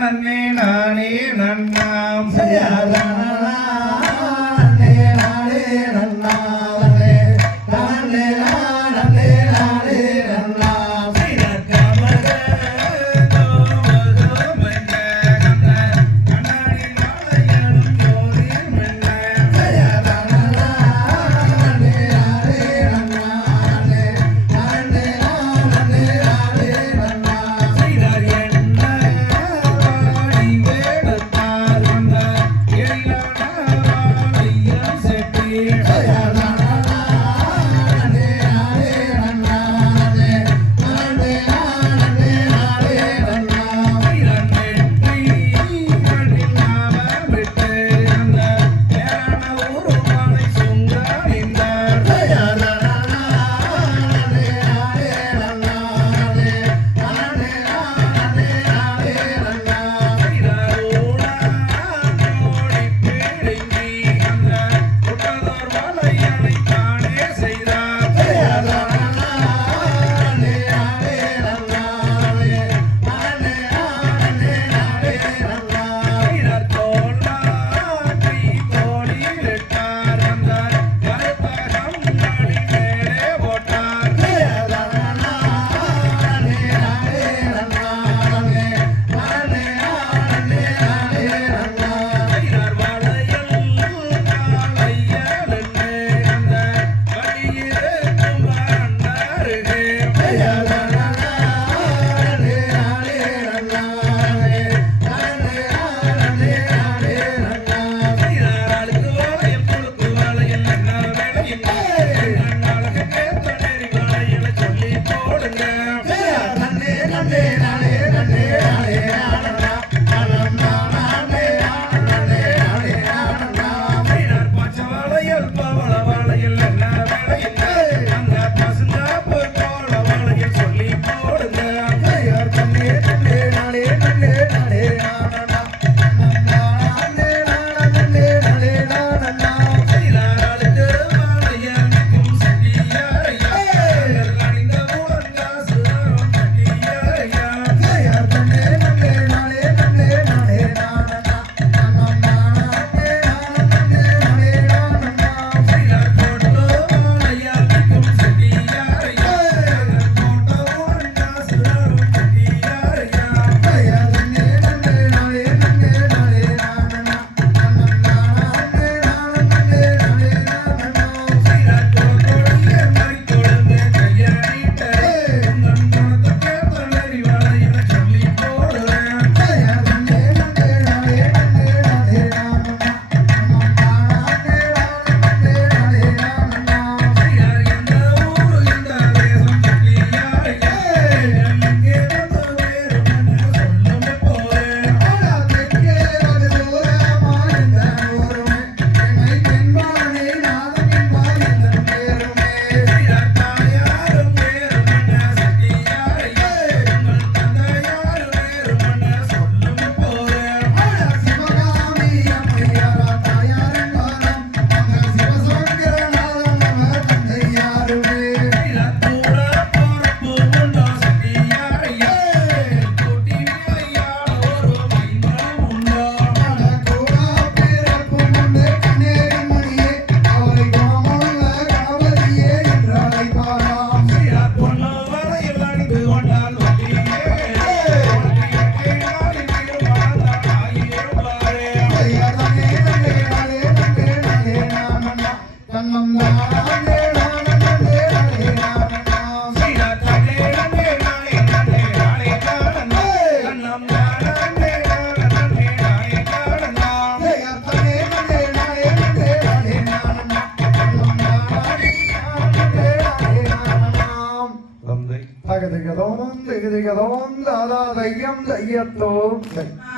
நன்னே நானே நன்னாம்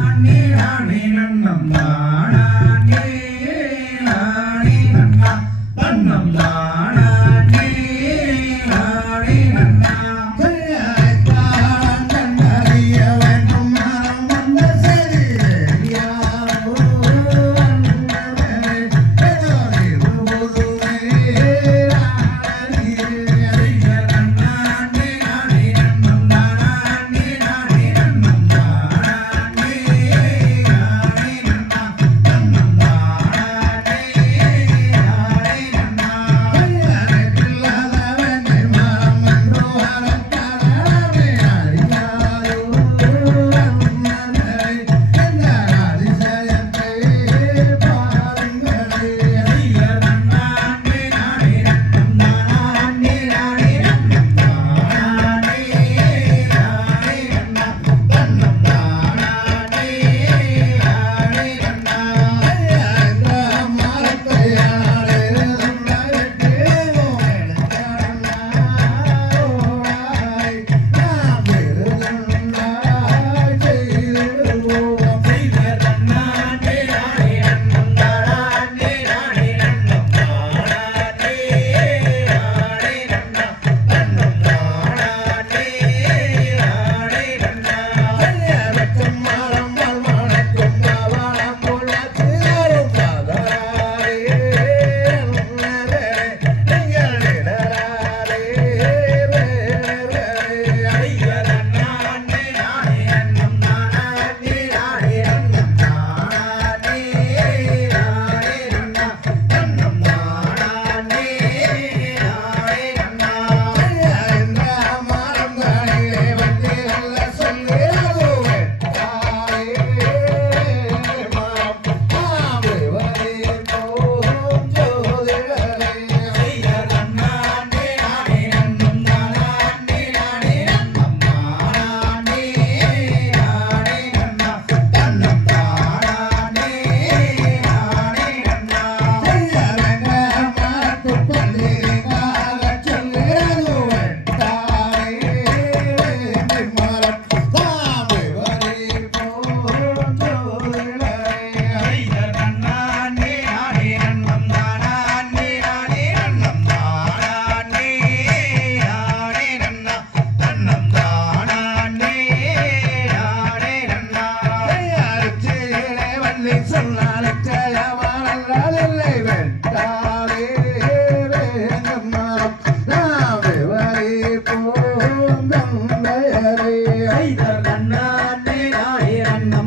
Nani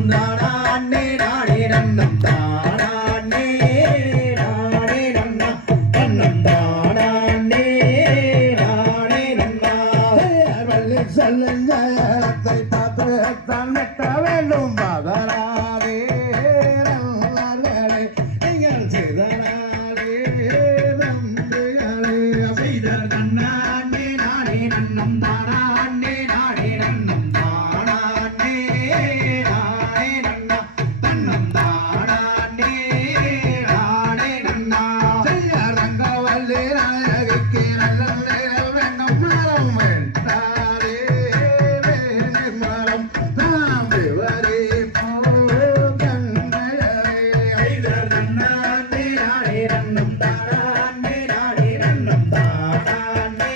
நன்னம் தானே நானே நன்னம் தானே நானே நன்னா நன்னம் தானே நானே நன்னா வள்ளி செல்லுங்களை பார்த்து தான் வெட்ட வேண்டும் பதராதே நல்லே நீங்கள் செய்தனாலே நன்றிகளே செய்த நன்னானே நானே நன்னம் தானே நானே நன்னம் தானே நானே நன்னா நன்னம் தானே நானே நன்னா செய்ய ரங்கவல்லி நாயகிக்கு நல்ல ரங்கம் மரம் வெட்டாரே மரம் தாம்பி வரி போ கண்ணையரே செய்த நன்னானே நானே நன்னம் தானே நானே நன்னம் தானே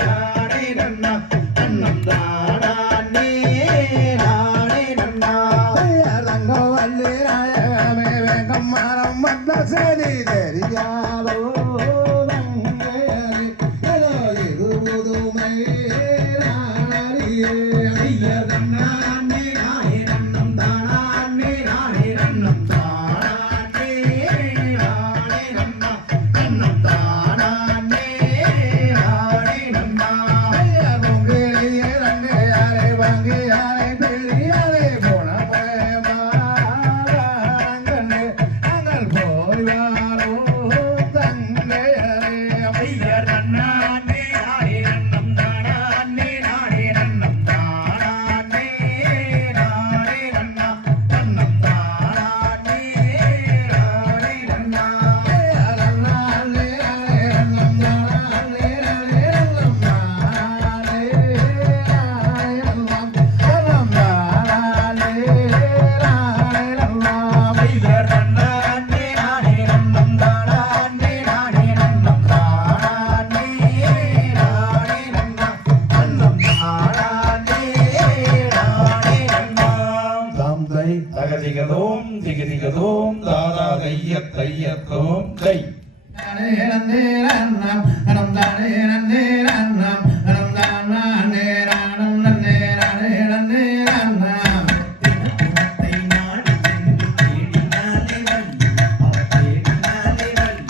நானே நன்னா நன்னம் தானே நானே நன்னா ரங்கவல்லி நாயகமே வேகம் மரம் வந்த சரி தெரியாதோ ரங்கையரே ஏதோ இது புதுமை நானறியே ஐய நன்னானே நானே நன்னம் தானே நானே நன்னம் தானே நானே நன்னா நன்னம் தானே நானே நன்னா ஐய பொங்கிலியே ரங்கையாரே வங்கியாரே பெரியாரே போன போயமாரங்கண்ணே நாங்கள் போய் வாரோ தங்கையரே ஐய நன்னானே நானே நன்னம் தானே நானே நன்னம் தானே நானே நன்னா நன்னம் தானே நானே நன்னா நன்னாலே நன்னம் தானே நானே நன்னம் தானே நன்னம் தானே நானே நன்னா ஐய நன்னானே நானே நன்னம் தானே நானே நன்னம் தானே நானே நன்னா நன்னம் தானே நானே நன்னா தந்தை தகதிகதோம் திகதிகதோம் தாதா தைய தையத்தோம் தை தானே நன்னே நன்னம் நன்னம் தானே நன்னே நன்னம் நன்னம் தானே நானம் நன்னே நானே நன்னே நன்னம் தினத்தை நாடி சென்று தேடினாலே வள்ளி அவ தேடினாலே வள்ளி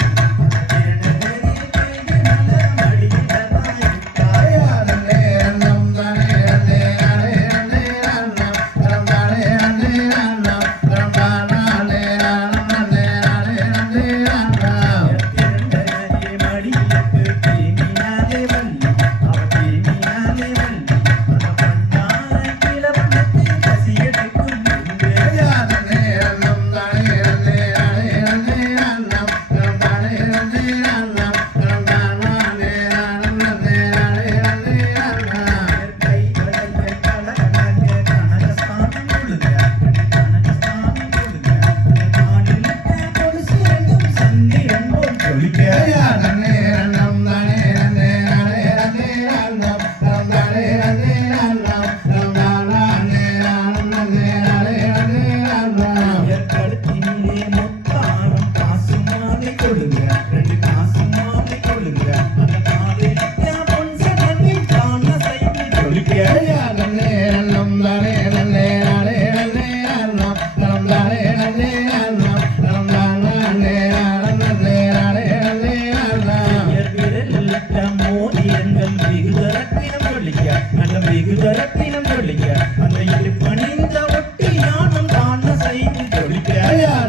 வெகுதரத்தினம் சொல்லிக்க அந்த இரு பணிந்த ஒட்டி யானும் தான செய்து சொல்லிக்க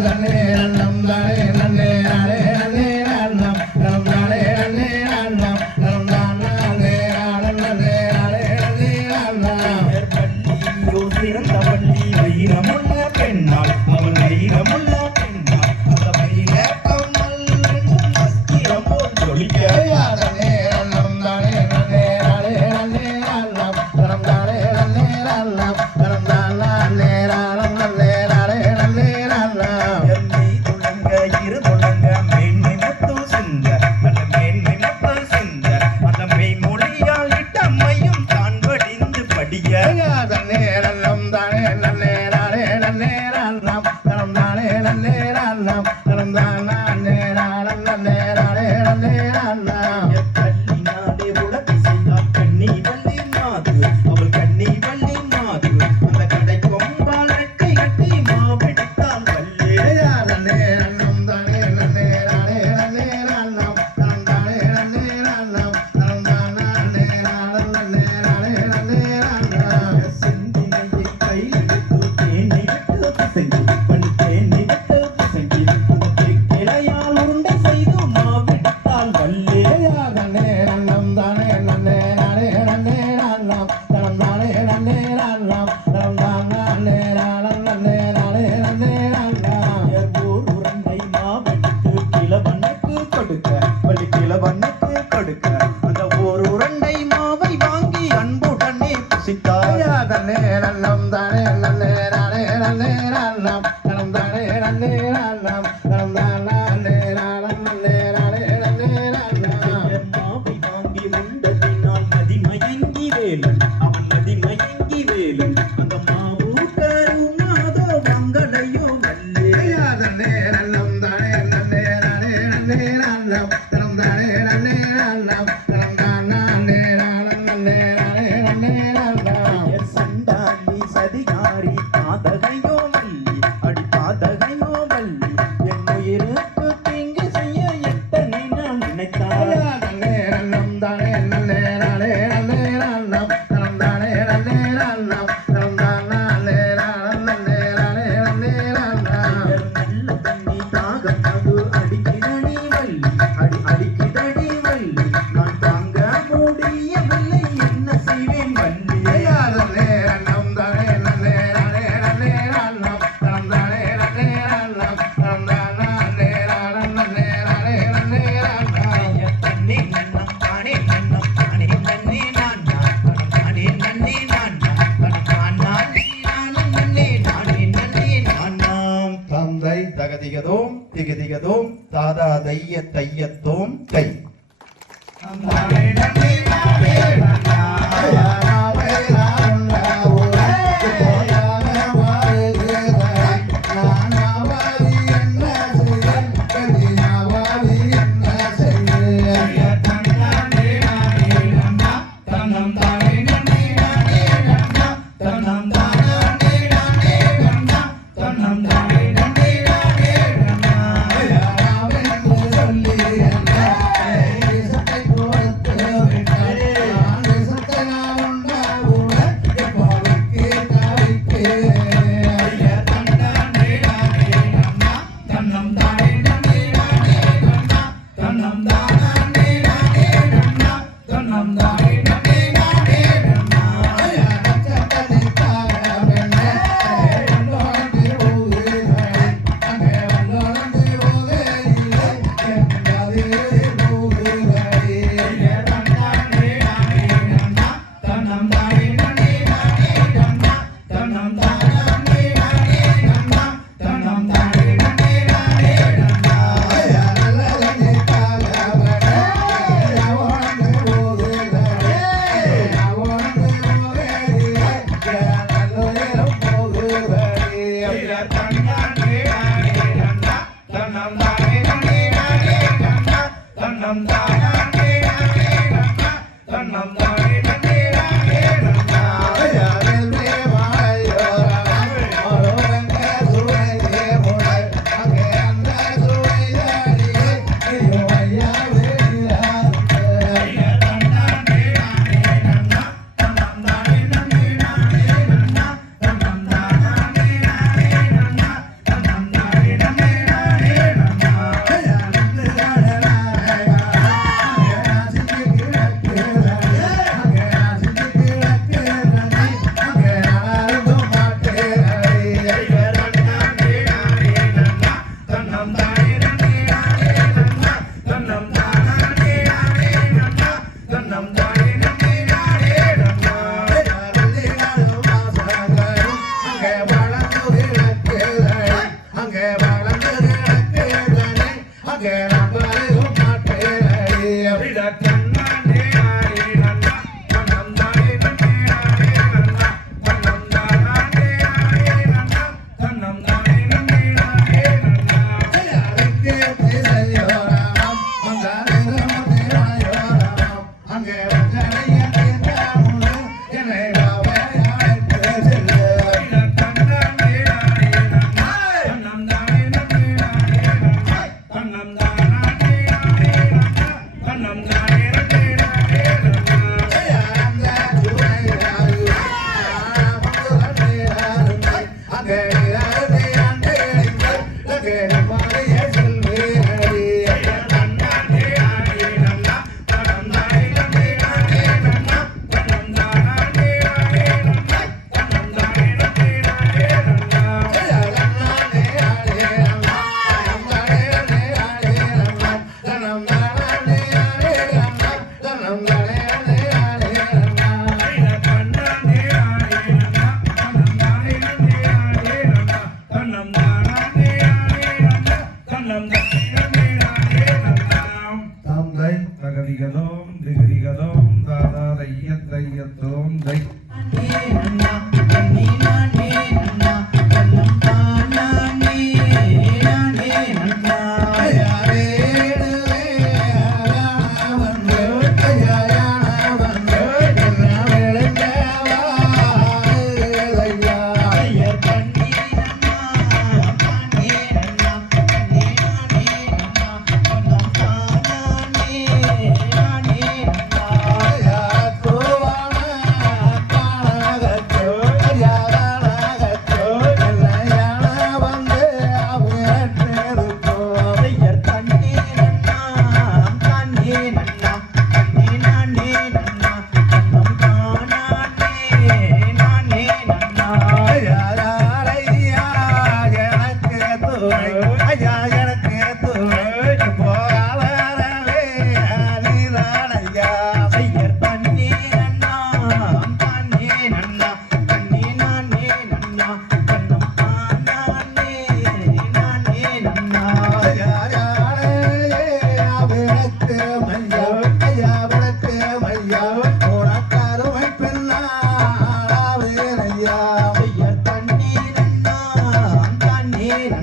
நன்னே நன்னம் தானே நன்னே நானே நன்னே நன்னம் நம் தானே நன்னே நன்னம் நம் தானே நானம் நன்னே நானே நன்னே நன்னம் பள்ளியோ சிறந்த பள்ளி வைரமுள்ள பெண்ணாள் அவன் வைரமுள்ள பெண்ணாள் அந்த வைரக்கம் நல்லென்றும் அஸ்திரம் போல் சொல்லிக்க நன்னே நன்னம் தானே நன்னே நானே நன்னே நன்னம் நம் தானே நன்னே நன்னம் நம் தானே நானம் நன்னே நானே நன்னே நன்னம் எல்லை துளங்க இரு துளங்க மேன்மை முத்து சிந்த அந்த மேன்மை முத்து சிந்த அந்த மெய்மொழியால் இட்டம்மையும் தான் படிந்து படிய நன்னே நன்னம் தானே நன்னே நானே நன்னே நன்னம் கசங்கி பணித்தேன் நிகழ்த்து கசங்கி கிளையால் உருண்டை செய்து மாவிட்டால் வல்லே நன்னே நன்னம் தானே நன்னே நானே நன்னே நன்னம் தனம் தானே நன்னே நன்னம் தனம் தானே நானம் நன்னே நானே நன்னே நன்னம் உருண்டை மாவெடுத்து கிழவனுக்கு கொடுக்க வள்ளி கிழவனுக்கு கொடுக்க அந்த ஓர் உருண்டை மாவை வாங்கி அன்புடனே புசித்தார் நன்னே நன்னம் தானே நன்னே நானே நன்னே நன்னம் தனம் தானே நன்னே நன்னம் தனம் தானே நானம் நன்னே நானே நன்னே நன்னம் மாவை வாங்கி உண்டதினால் மதிமயங்கி வேலன் அவன் மதிமயங்கி வேலன் அந்த மாவு கருமாதோ மங்களையோ வல்லே நன்னே நன்னம் தானே நன்னே நானே நன்னே நன்னம் தனம் தானே நன்னே நன்னம் தனம் தானே நானம் நன்னே நானே நன்னே நன்னம் சண்டாளி சதிகாரி பாதகையோ வள்ளி அடி பாதகையோ வள்ளி என் உயிருக்கு தீங்கு செய்ய எத்தனை நான் நினைத்தாள் நன்னே நன்னம் தானே நன்னே நானே நன்னே நன்னம் தனம் தானே நன்னே நன்னம் தனம் தானே நானம் நன்னே நானே நன்னே நன்னம் நல்ல தண்ணி தாகம் அது அடிக்கிதடி வள்ளி அடிக்கிதடி வள்ளி நான் தாங்க முடியவில்லை என்ன செய்வேன் வள்ளி நன்னே நன்னம் தானே நன்னே நானே நன்னே நன்னம் தனம் தானே நன்னே நன்னம் தனம் தானே நானம் நன்னே நானே நன்னே நன்னம் தன்னே நன்னம் தானே நன்னம் தானே நன்னே நானம் தானே நன்னே நானம் தனம் தானே நானம் நன்னே நானே நன்னே நானம் தந்தை தகதிகதோம் திகதிகதோம் தாதா தைய தையத்தோம் தை தானே நன்னே நானே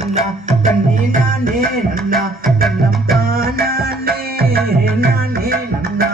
நன்னா தன்னே நானே நன்னா தன்னம் தானே நானே நன்னா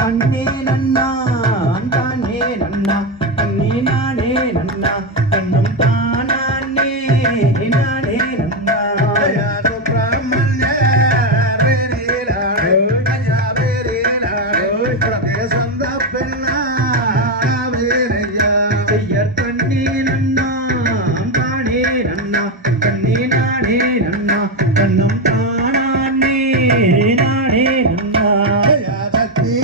தன்னே நன்னா தானே நன்னா தன்னே நானே நன்னா தன்னம் தானே நானே நன்னா தன்னே நன்னா தானே நன்னா தன்னே நானே நன்னா தன்னம் தானே நானே நன்னா தன்னே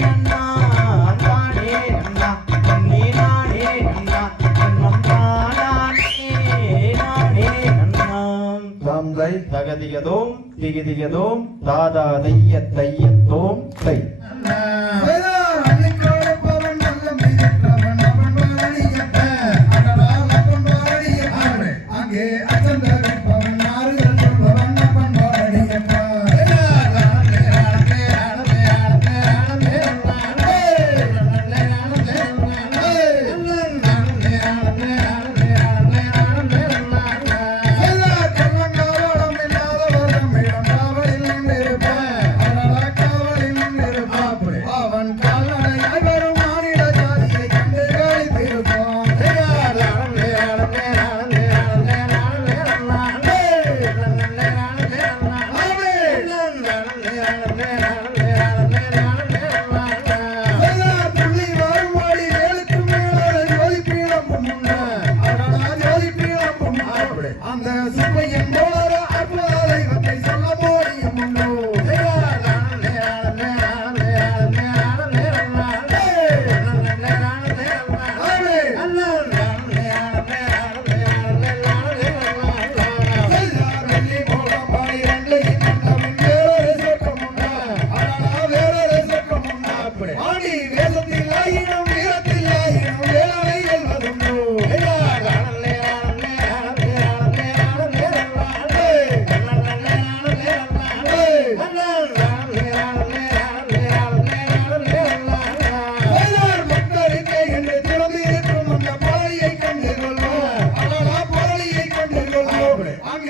நன்னா தானே நன்னா தன்னே நானே நன்னா தன்னம் தானே நானே நன்னா தகதிகதோம் திகிதிகதோம் தாதா தைய தையத்தோம் தை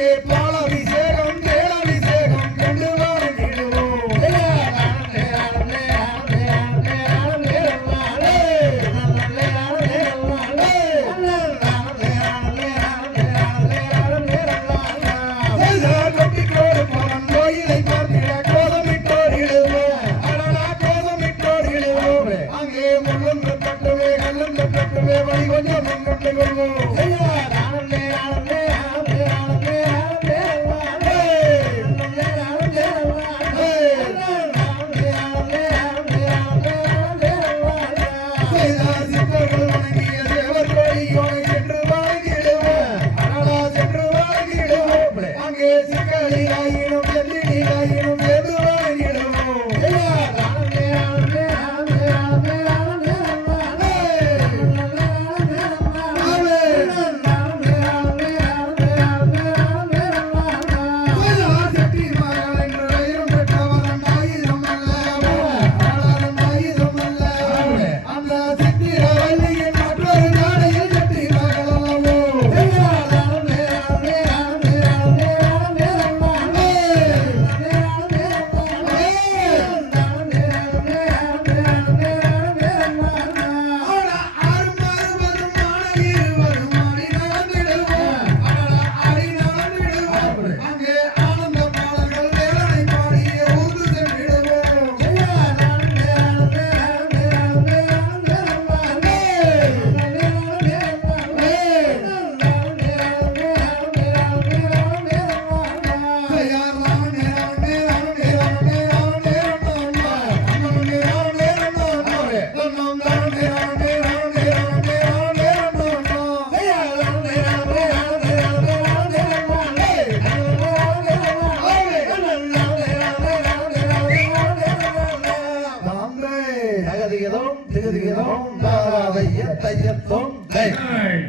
அங்கே பாலாபிஷேகம் தேனாபிஷேகம் கொண்டு வாங்கிடுவோம் கொட்டிக்கோடு போனோம் கோயிலை பார்த்திட கோலமிட்டோடிடுவோம் கோலமிட்டோடிடுவோம் அங்கே முள்ளும் தட்டுமே கல்லும் தட்டுமே வழி கொஞ்சம் முன்கொண்டு கொள்வோம் அங்கே சிக்கலிலாயினும் செந்திலாயினும் எது வாங்கிடுவோம் செட்டி மகள் என்று பெயரும் பெற்றவன் ஆயுதம் அல்ல ஆயுதம் அல்ல அந்த சித்திரவல்லியின் மற்றொரு நாடையில் செட்டி மகள் அல்லவோ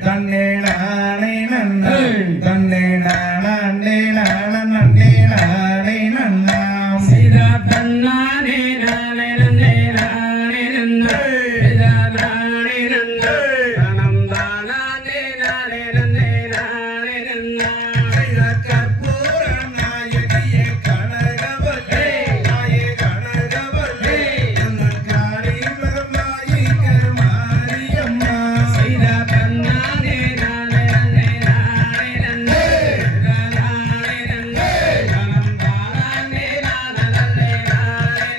தன்னே நானே நன்னா தன்னே நானே நன்னே நானே நன்னாம் சீதா தன்னானே நானே நன்னே நானே நன்னா சீதா நானே நன்னா தனம் தானே நானே நன்னே நானே நன்னா கற்பூர நாயகியே கனகவல்லே நாயே கனகவல்லே காளி மகமாயி கருமாரியம்மா சீதா தன்னானே நானே நன்னே நானே நன்னா சீதா நானே நன்னா தனம் தானே நானே நன்னே நானே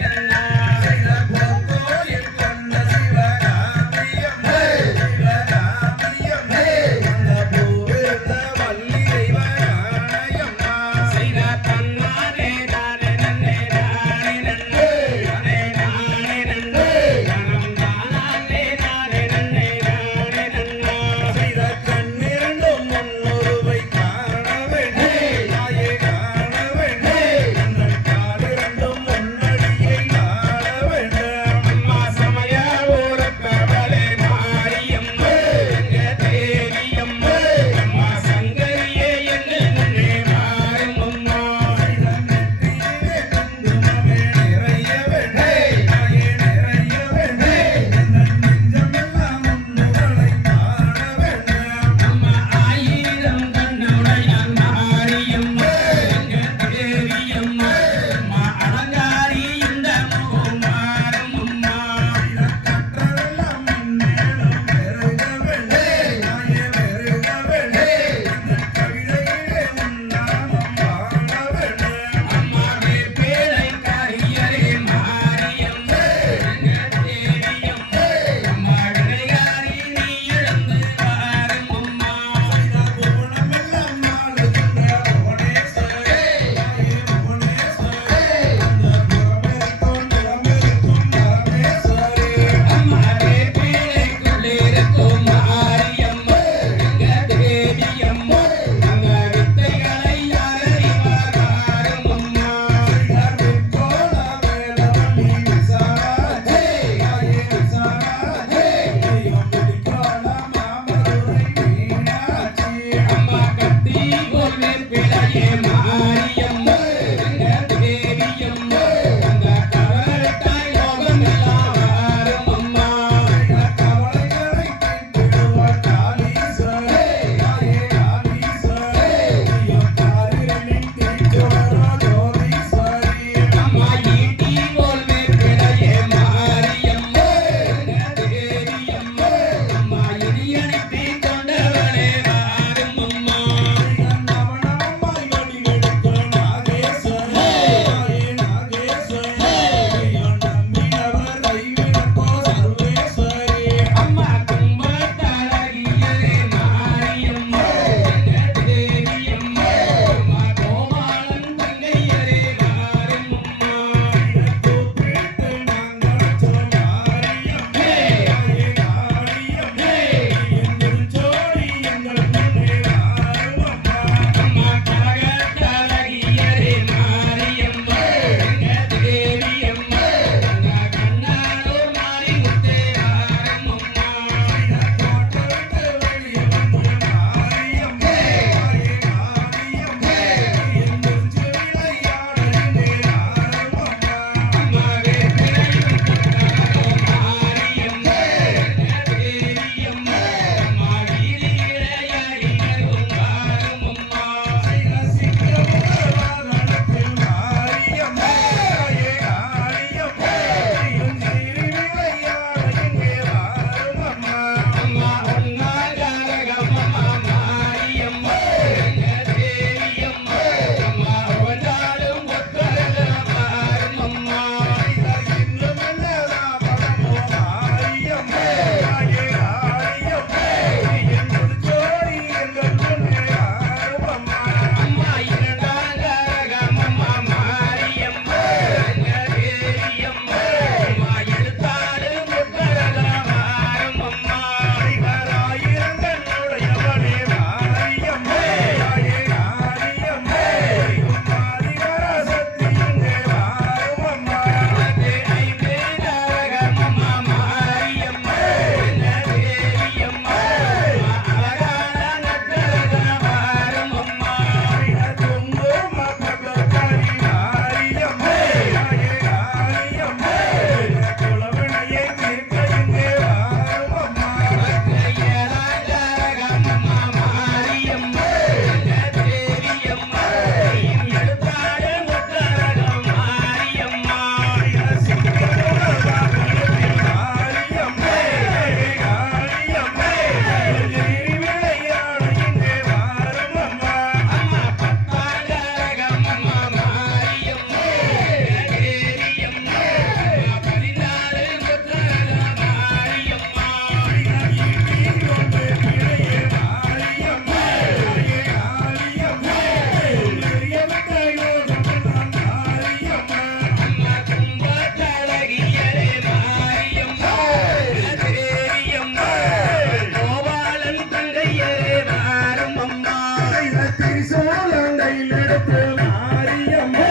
எடுத்து மாரியம்மா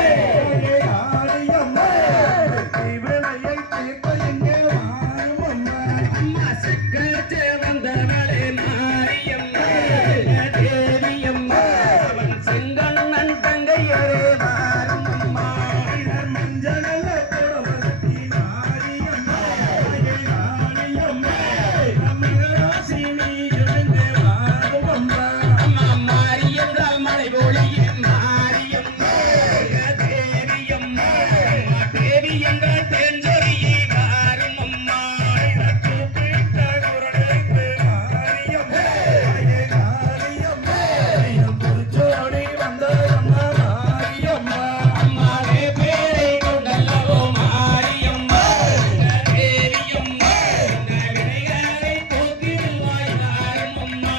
காளியம்மா வினையை தீர்க்க இங்கே வாருமம்மா அம்மா சக்கரத்து வந்தவளே மாரியம்மா தேவியம்மா அவன் செங்கண்ணன் தங்கையரே மாறுமம்மா மஞ்சள புடவத்தி மாரியம்மா காளியம்மா மகராசி நீ எழுந்து வாருமம்மா அம்மா மாரி என்றால் மலை பொழியே மாரியம்மா தேவியம்மா தேவி என்றால் தேஞ்சொரியே மாறுமம்மா கூப்பிட்ட குரலுக்கு மாரியம்மா காளியம்மா குறிச்சோடி வந்த அம்மா மாரியம்மா அம்மாவே பேரை கொண்டல்லவோ மாரியம்மா தேவியம்மா வினைகளை போக்கிடுவாய் மாறுமம்மா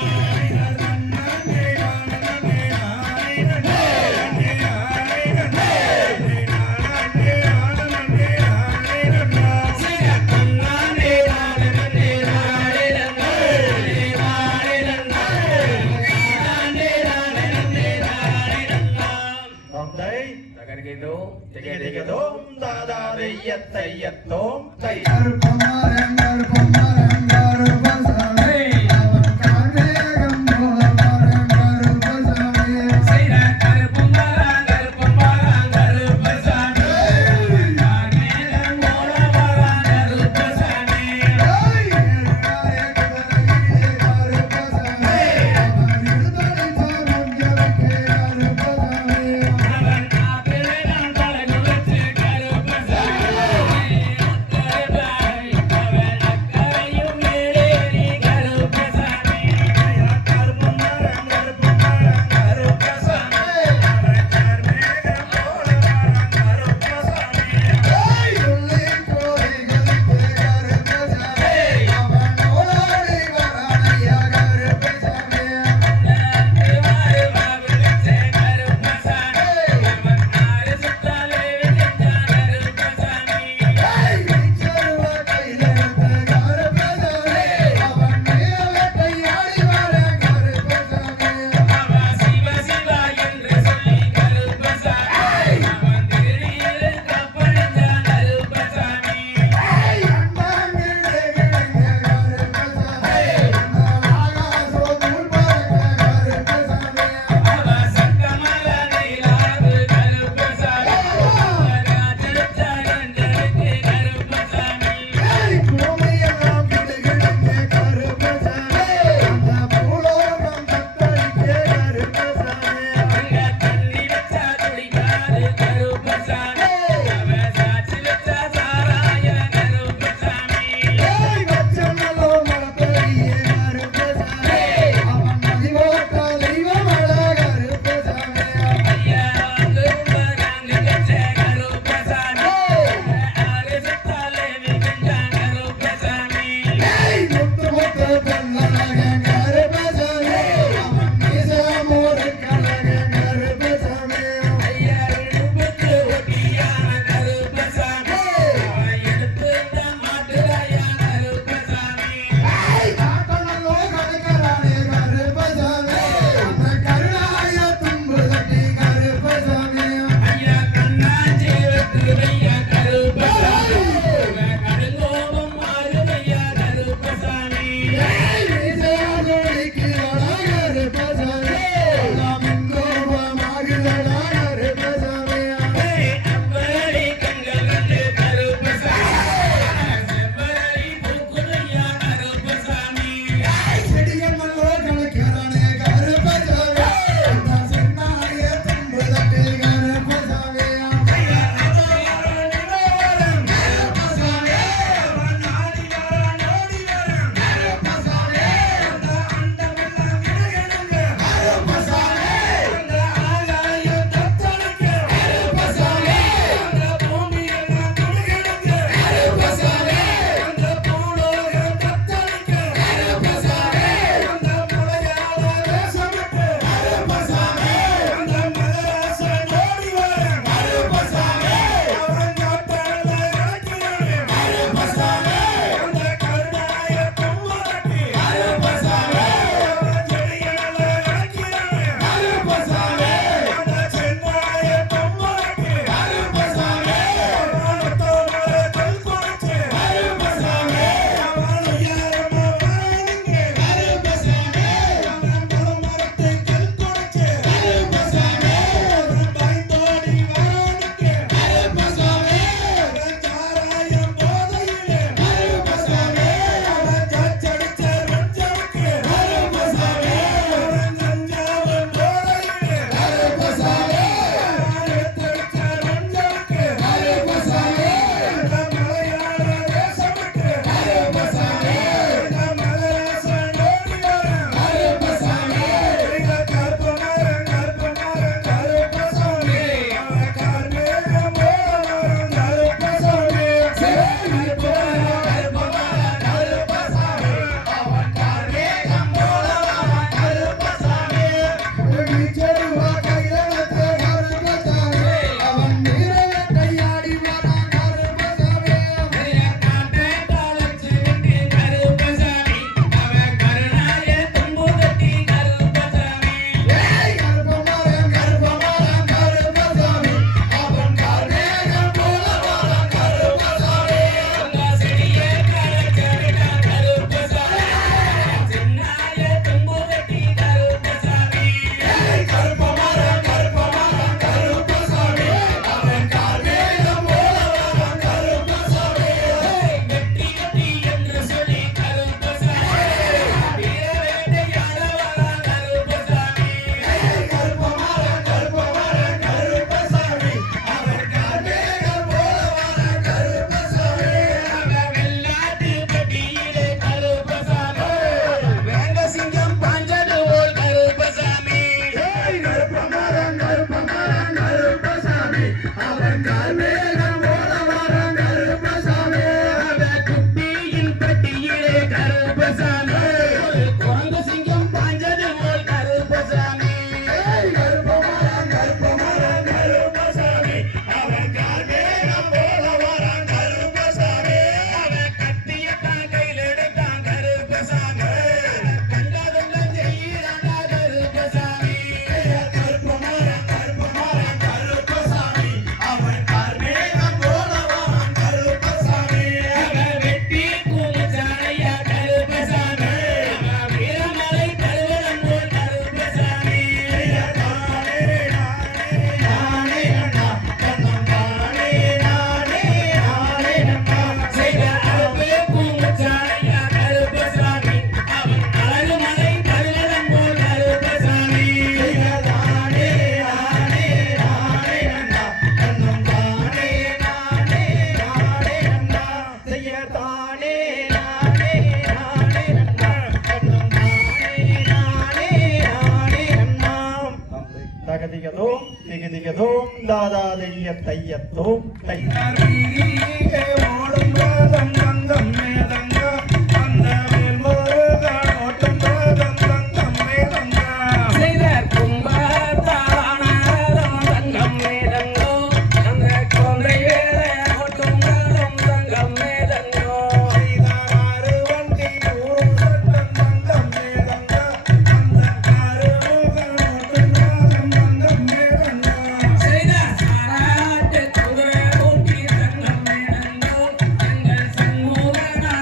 சிறக்கண்ணானே நாளே நாளே நாளே தந்தை தகர்கிதோ திகதிகதோம் தாதா தையத்தோம் தை செய்த கருப்பும் கருப்பும் கருப்பசாமி கார்மேகம் மூல கருப்பசாமி அவன் காப்பிலாம் தலை குளிச்சு கருப்பசாமி கருப்பாய் அவன் தையகதோம் தாதா தையத்தோம் தை வீதியிலே ஓடும் ரதம் தங்கம் மேதங்க அந்த வேல்முருகன் ஓட்டும் ரதம் தங்கம் மேதங்க செய்த கும்பத்தாலான தங்கம் மேலங்கோ அந்த கொன்றை வேற ஓட்டும் தங்கம் மேலங்கோ செய்தாரு வண்டி ஊரும் சட்டம் தங்கம் மேதங்க அந்த ஆறுமுகன் ஓட்டும் ரதம் தங்கம் மேதங்க செய்த சாராட்டு குதிரை ஓட்டி தங்கம் மேலங்கோ எங்கள் சண்முகனா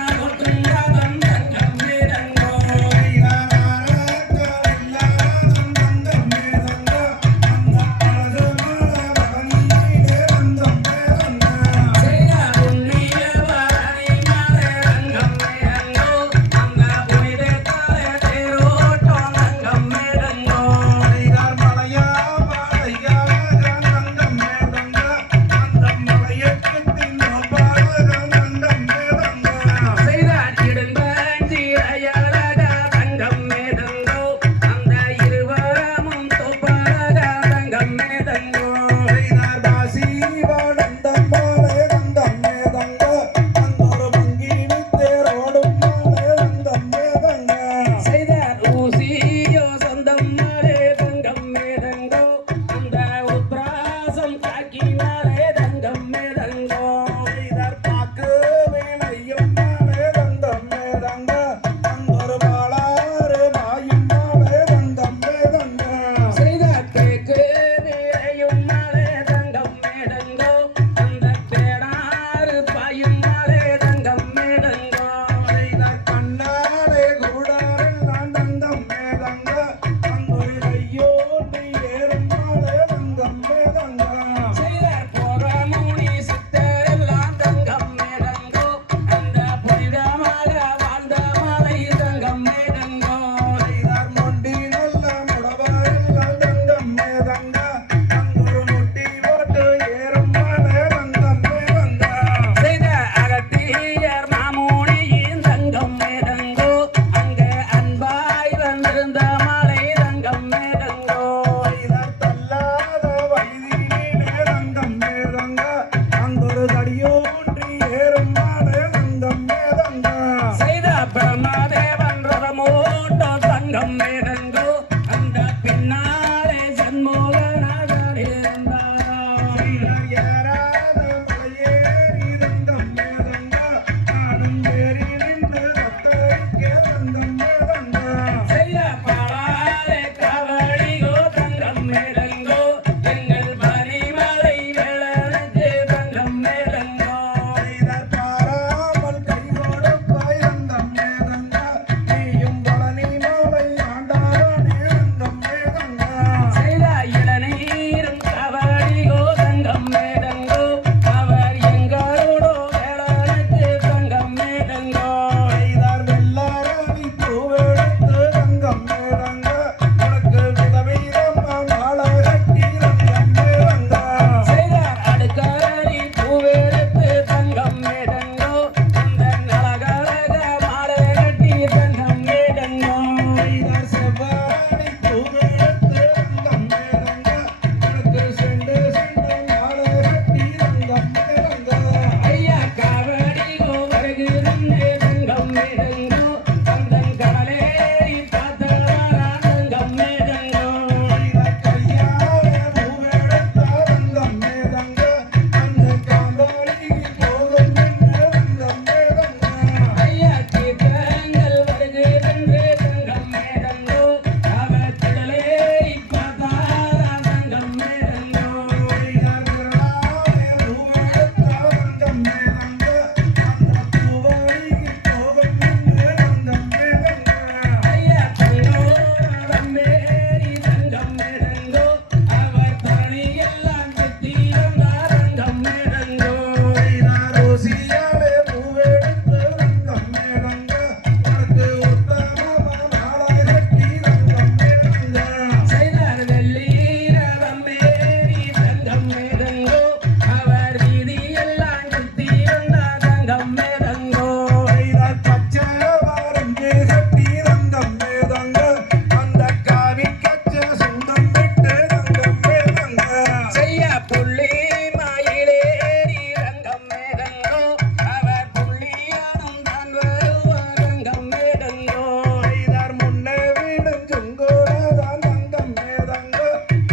புள்ளி மயிலேறி ரங்கம் மேடங்கோ அவர் புள்ளியானும் தான் வருவார் ரங்கம் மேடங்கோ செய்தார் முன்னே வீடும் சுங்கோடாதான் தங்கம் மேதங்க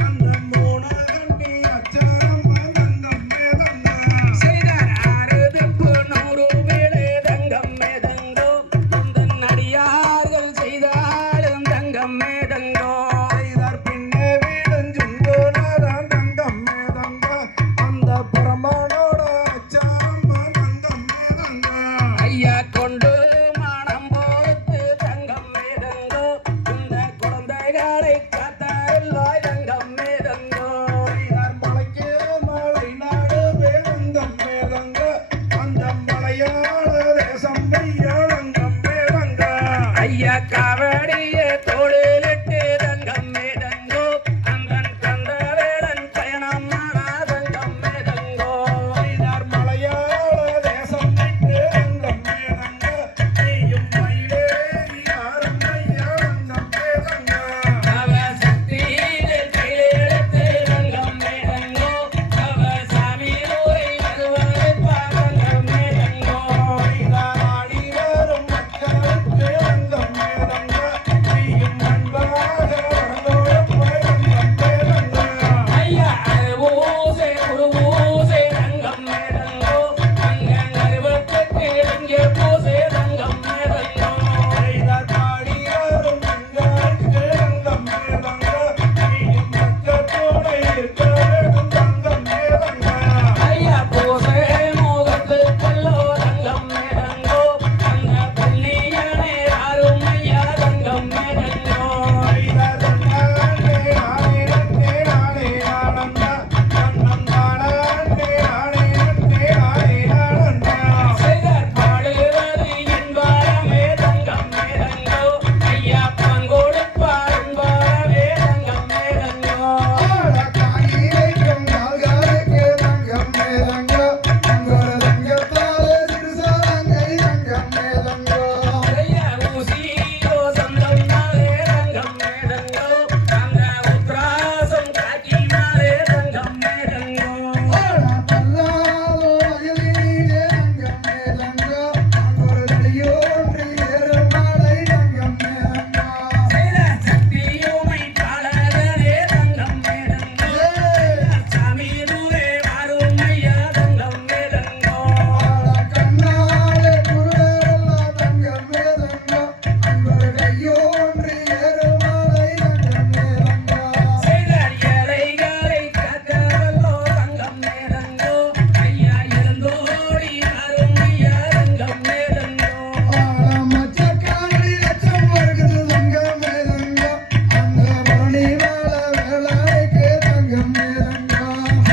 அந்த மூணு கண்டி அச்சாரம் தங்கம் மேதங்க செய்தார் ஆறுதற்கு 100 வேளை ரங்கம் மேடங்கோ உந்தன் அடியார்கள் செய்தாலும் தங்கம் மேடங்கோ செய்தார் பின்னே வீடும் சுங்கோடாதான் தங்கம் மேதங்க அந்த பிரமாணோட அச்சாரம் தங்கம் மேதங்க ஐயா கொண்டு மனம் போத்து தங்கம் மேடங்கோ இந்த குழந்தைகளை காத்தாய் தங்கம் மேடங்கோ செய்தார் மலைக்கே மலை நாடு வேதங்கம் மேதங்க அந்த மலையாள தேசம் பெய்யாளங்கம் மேதங்க ஐயா காவடிய தோளிலிட்டு தங்கம் மேடங்கோ அந்தன் கந்தவேலன் பயணம் தங்கம் மேடங்கோ செய்தார் மலையாள தேசம் விட்டு அங்கம் மேதங்க நீயும் மயிலேறி யாரும் மையாளங்கம் மேதங்க அவ சக்தியிலே கையிலெடுத்து தங்கம் மேடங்கோ அவ சாமி ஊரை வருவாய் தங்கம் மேடங்கோ செய்தார் ஆடி வரும் மக்களுக்கு அங்கம் மேதங்க நீயும் அன்பாக வரலோடும் அங்கம் மேதங்க ஐயா ஊசே ஊசே தங்கம் மேடங்கோ அங்கன் அறிவத்துக்கு இங்கே பூசே தங்கம் மேடங்கோ செய்தார் பாடி வரும் மக்களுக்கு அங்கம் மேதங்க நீயும் மக்கத்தோட இருக்க வேண்டும் தங்கம் மேதங்க ஐயா பூசே மோகத்து கல்லோ தங்கம் மேடங்கோ அந்த புள்ளியனே யாரும் ஐயா தங்கம் மேடங்கோ செய்தார் தன்னாண்டே நானே நட்டே நானே நானந்தா தன்னம் தானாண்டே நானே நட்டே நானே நானந்தா செய்தார் பாடுவது என்பாரமே தங்கம் மேடங்கோ ஐயா பங்கொடுப்பார் என்பாரமே தங்கம் மேடங்கோ காயிலைக்கும் கால்காலுக்கு தங்கம் மேதங்க உங்கள தங்கத்தாலே சிறுசாலங்கை தங்கம் மேதங்க ஐயா ஊசியோ சந்தம் நாளே தங்கம் மேடங்கோ அந்த உத்ராசம் காக்கி நாளே தங்கம் மேடங்கோ பல்லாதோ வயலிலே தங்கம் மேதங்க உங்கள தடியோன்றி ஏறுமாலை தங்கம் மேதங்க செய்தார் சக்தியுமை பாலகனே தங்கம் மேடங்கோ சாமி தூரே வாரும் ஐயா தங்கம் மேடங்கோ கண்ணாலே குருடரெல்லாம் தங்கம் மேதங்க உங்கள கையோன்றி ஏறுமாலை தங்கம் மேதங்க செய்தார் ஏழைகளை காக்கவல்லோ தங்கம் மேடங்கோ ஐயா எழுந்தோடி வாரும் ஐயா தங்கம் மேடங்கோ மச்சக்காரி அச்சம் வருகிறது தங்கம் மேதங்க அந்த பரணி வேலைக்கு தங்கம் மேதங்க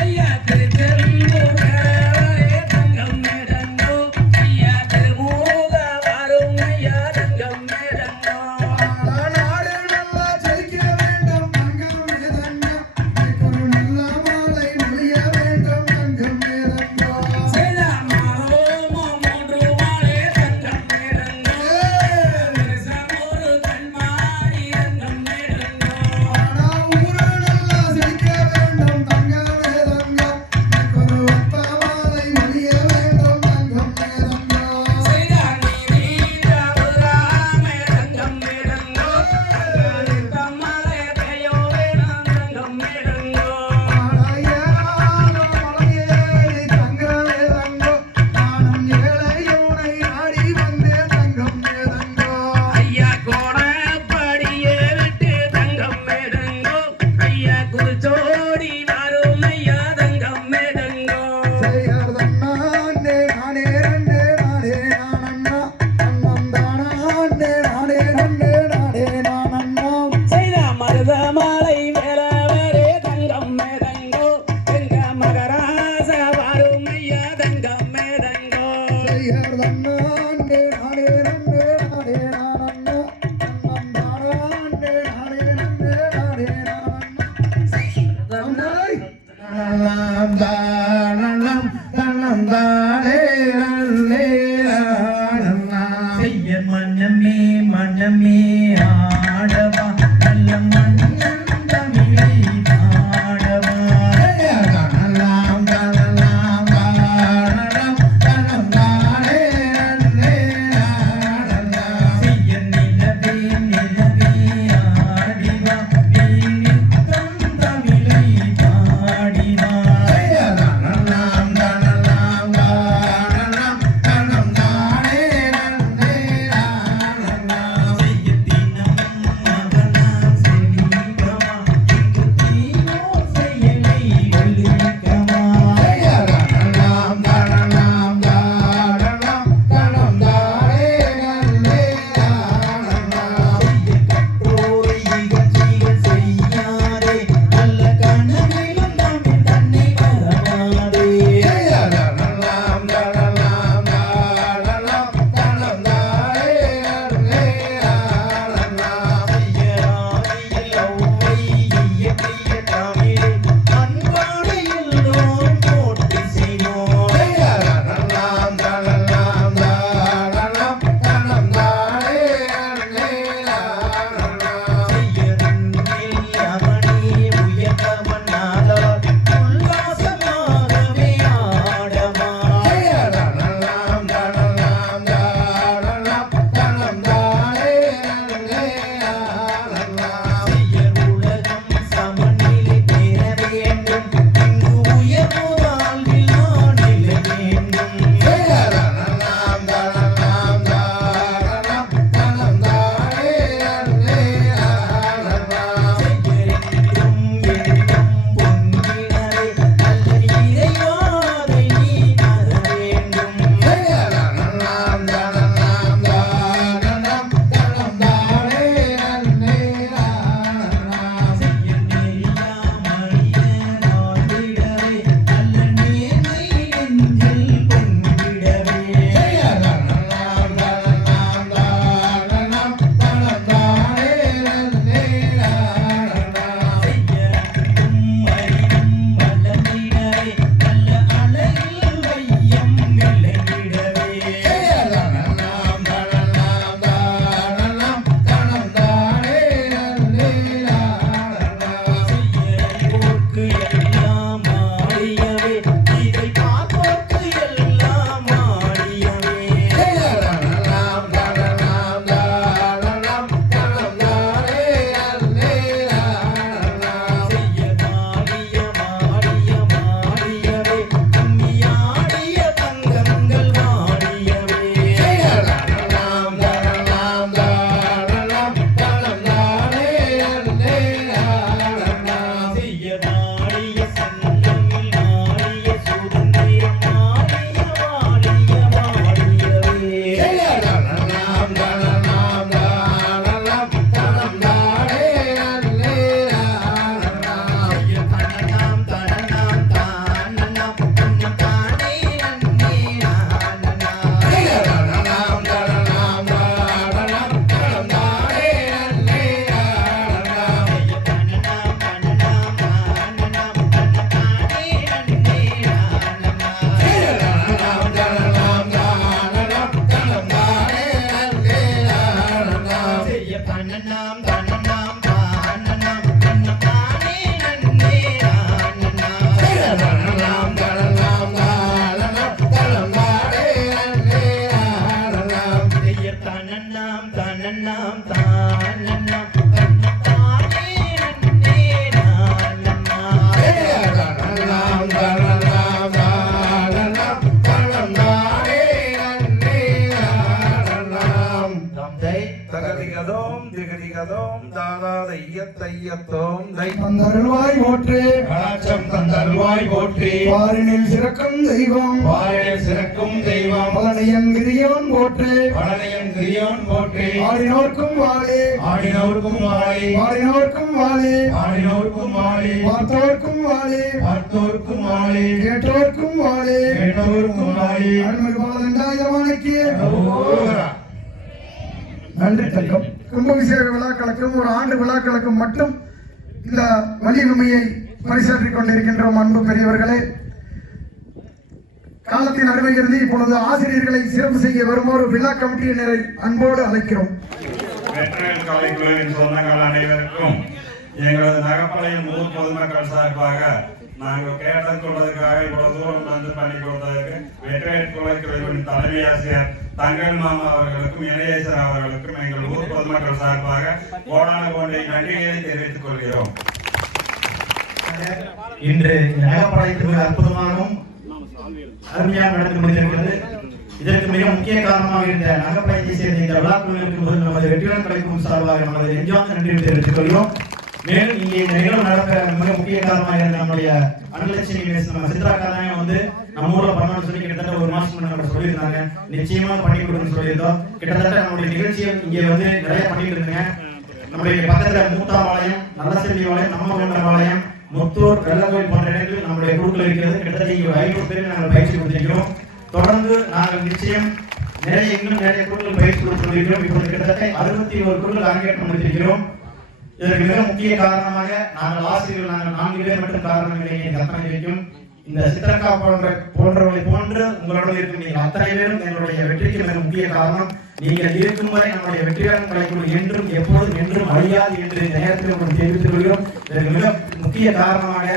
ஐயா திருச்செந்தூர் கரவரே தங்கம் மேடங்கோ ஐயா திருமூக வாரும் ஐயா தங்கம் மேடங்கோ நாடு நல்லா செழிக்க வேண்டும் தங்கம் மேதங்க ஒரு நல்ல மாலை நொழிய வேண்டும் தங்கம் மேதங்க செய்தார் மாவோமோ 3 மாலே தங்கம் மேடங்கோ ஒரு கண்மாடி தங்கம் மேடங்கோ ஊரு நல்லா செழிக்க வேண்டும் தங்கம் மேதங்க ஒரு ஒத்த மாலை நொழிய வேண்டும் தங்கம் மேதங்க செய்தார் நீதிராமே தங்கம் மேடங்கோ தம்மாலே கையோ வேணும் தங்கம் மேடங்கோ ஐயா கோணப்படியே விட்டு தங்கம் மேடங்கோ ஐயா குருச்சோடி வாரும் ஐயா தங்கம் மேடங்கோ செய்தா மருத மாலை வேலவரே தங்கம் மேடங்கோ எங்க மகராச வாரும் ஐயா தங்கம் மேடங்கோ செய்ய மனமே மனமே ஆடவா நல்ல மன்னன் தமிழை பாடவா ததோம் தாதா தையத்தோம் தை தந்தருள்வாய் போற்று கலாச்சம் தந்தருள்வாய் போற்றி வாரினில் சிறக்கும் தெய்வம் வாழில் சிறக்கும் தெய்வம் பழனியன் கிரியோன் போற்று பழனியன் கிரியோன் போற்றி ஆடினோர்க்கும் வாழே ஆடினோர்க்கும் வாழி ஆடினோர்க்கும் வாழே ஆடினோர்க்கும் வாழி பார்த்தோர்க்கும் வாழே பார்த்தோர்க்கும் வாழி கேட்டோர்க்கும் வாழே கேட்டோர்க்கும் வாழி அருள்மிகு பாலதண்டாயமானுக்கு நன்றி தங்கம். கும்பாபிஷேக விழாக்களுக்கும் ஒரு ஆண்டு விழாக்களுக்கும் மட்டும் இந்த வலிமையை பரிசாற்றிக் கொண்டிருக்கின்றோம். அன்பு பெரியவர்களே, காலத்தின் அருமை இருந்து இப்பொழுது ஆசிரியர்களை சிறப்பு செய்ய வரும்போது விழா கமிட்டியினரை அன்போடு அழைக்கிறோம். வெற்றிவேல் கலைக்குழுவின் சொந்தங்கள் அனைவருக்கும் எங்களது நகப்பாளையம் ஊர் பொதுமக்கள் சார்பாக நாங்கள் கேட்டதுக்காக இவ்வளவு தூரம் வந்து பண்ணி கொடுத்ததற்கு வெற்றிவேல் கலைக்குழுவின் தலைமை ஆசிரியர் தங்கள் மாமா அவர்களுக்கும் இளையேசர் அவர்களுக்கும் எங்கள் ஊர் பொதுமக்கள் சார்பாக கோடான கோண்டை நன்றியை தெரிவித்துக் கொள்கிறோம். இன்று நகப்பாளையத்தில் அற்புதமாகவும் அருமையாக நடந்து முடிந்திருக்கிறது. இதற்கு மிக முக்கிய காரணமாக இருந்த நகப்பாளையத்தை சேர்ந்த இந்த விழாக்குழுவில் இருக்கும்போது நமது வெற்றிவேல் கலைக்குழு சார்பாக நமது நெஞ்சார்ந்த நன்றியை தெரிவித்துக் கொள்கிறோம். மேலும் இங்கே இந்த நிகழ்வு நடக்க மிக முக்கிய காரணமாக இருந்த நம்முடைய அனலட்சுமி நம்ம சித்ராக்காரங்க வந்து நம்ம ஊர்ல பண்ணணும்னு சொல்லி கிட்டத்தட்ட ஒரு மாசம் நம்ம சொல்லியிருந்தாங்க. நிச்சயமா பண்ணி கொடுக்கணும்னு சொல்லியிருந்தோம். கிட்டத்தட்ட நம்முடைய நிகழ்ச்சியை இங்கே வந்து நிறைய பண்ணிட்டு இருந்தேங்க. நம்முடைய பக்கத்துல மூத்தாபாளையம், நல்லசெல்விபாளையம், நம்மகுண்டபாளையம், முத்தூர், வெள்ளக்கோயில் போன்ற இடங்களில் நம்முடைய குழுக்கள் இருக்கிறது. கிட்டத்தட்ட 500 பேருக்கு நாங்கள் பயிற்சி கொடுத்திருக்கிறோம். தொடர்ந்து நாங்கள் நிச்சயம் இன்னும் நிறைய குழுக்கள் பயிற்சி கொடுத்திருக்கிறோம். இப்போது கிட்டத்தட்ட 61 குழுக்கள் அரங்கேற்றம் முடித்திருக்கிறோம். இதற்கு மிக முக்கிய காரணமாக நாங்கள் ஆசிரியர்கள் நாங்கள் 4 பேர் மட்டும் காரணம் இல்லை. அத்தனை வைக்கும் இந்த சித்திரக்கா போன்றவர்களை போன்று உங்களோட இருக்கும் நீங்கள் அத்தனை பேரும் எங்களுடைய வெற்றிக்கு மிக முக்கிய காரணம். நீங்கள் இருக்கும் வரை நம்முடைய வெற்றியாளர் கலைக்குழு என்றும் எப்போதும் என்றும் அழியாது என்று நேரத்தில் உங்களுக்கு தெரிவித்துக் கொள்கிறோம். இதற்கு மிக முக்கிய காரணமாக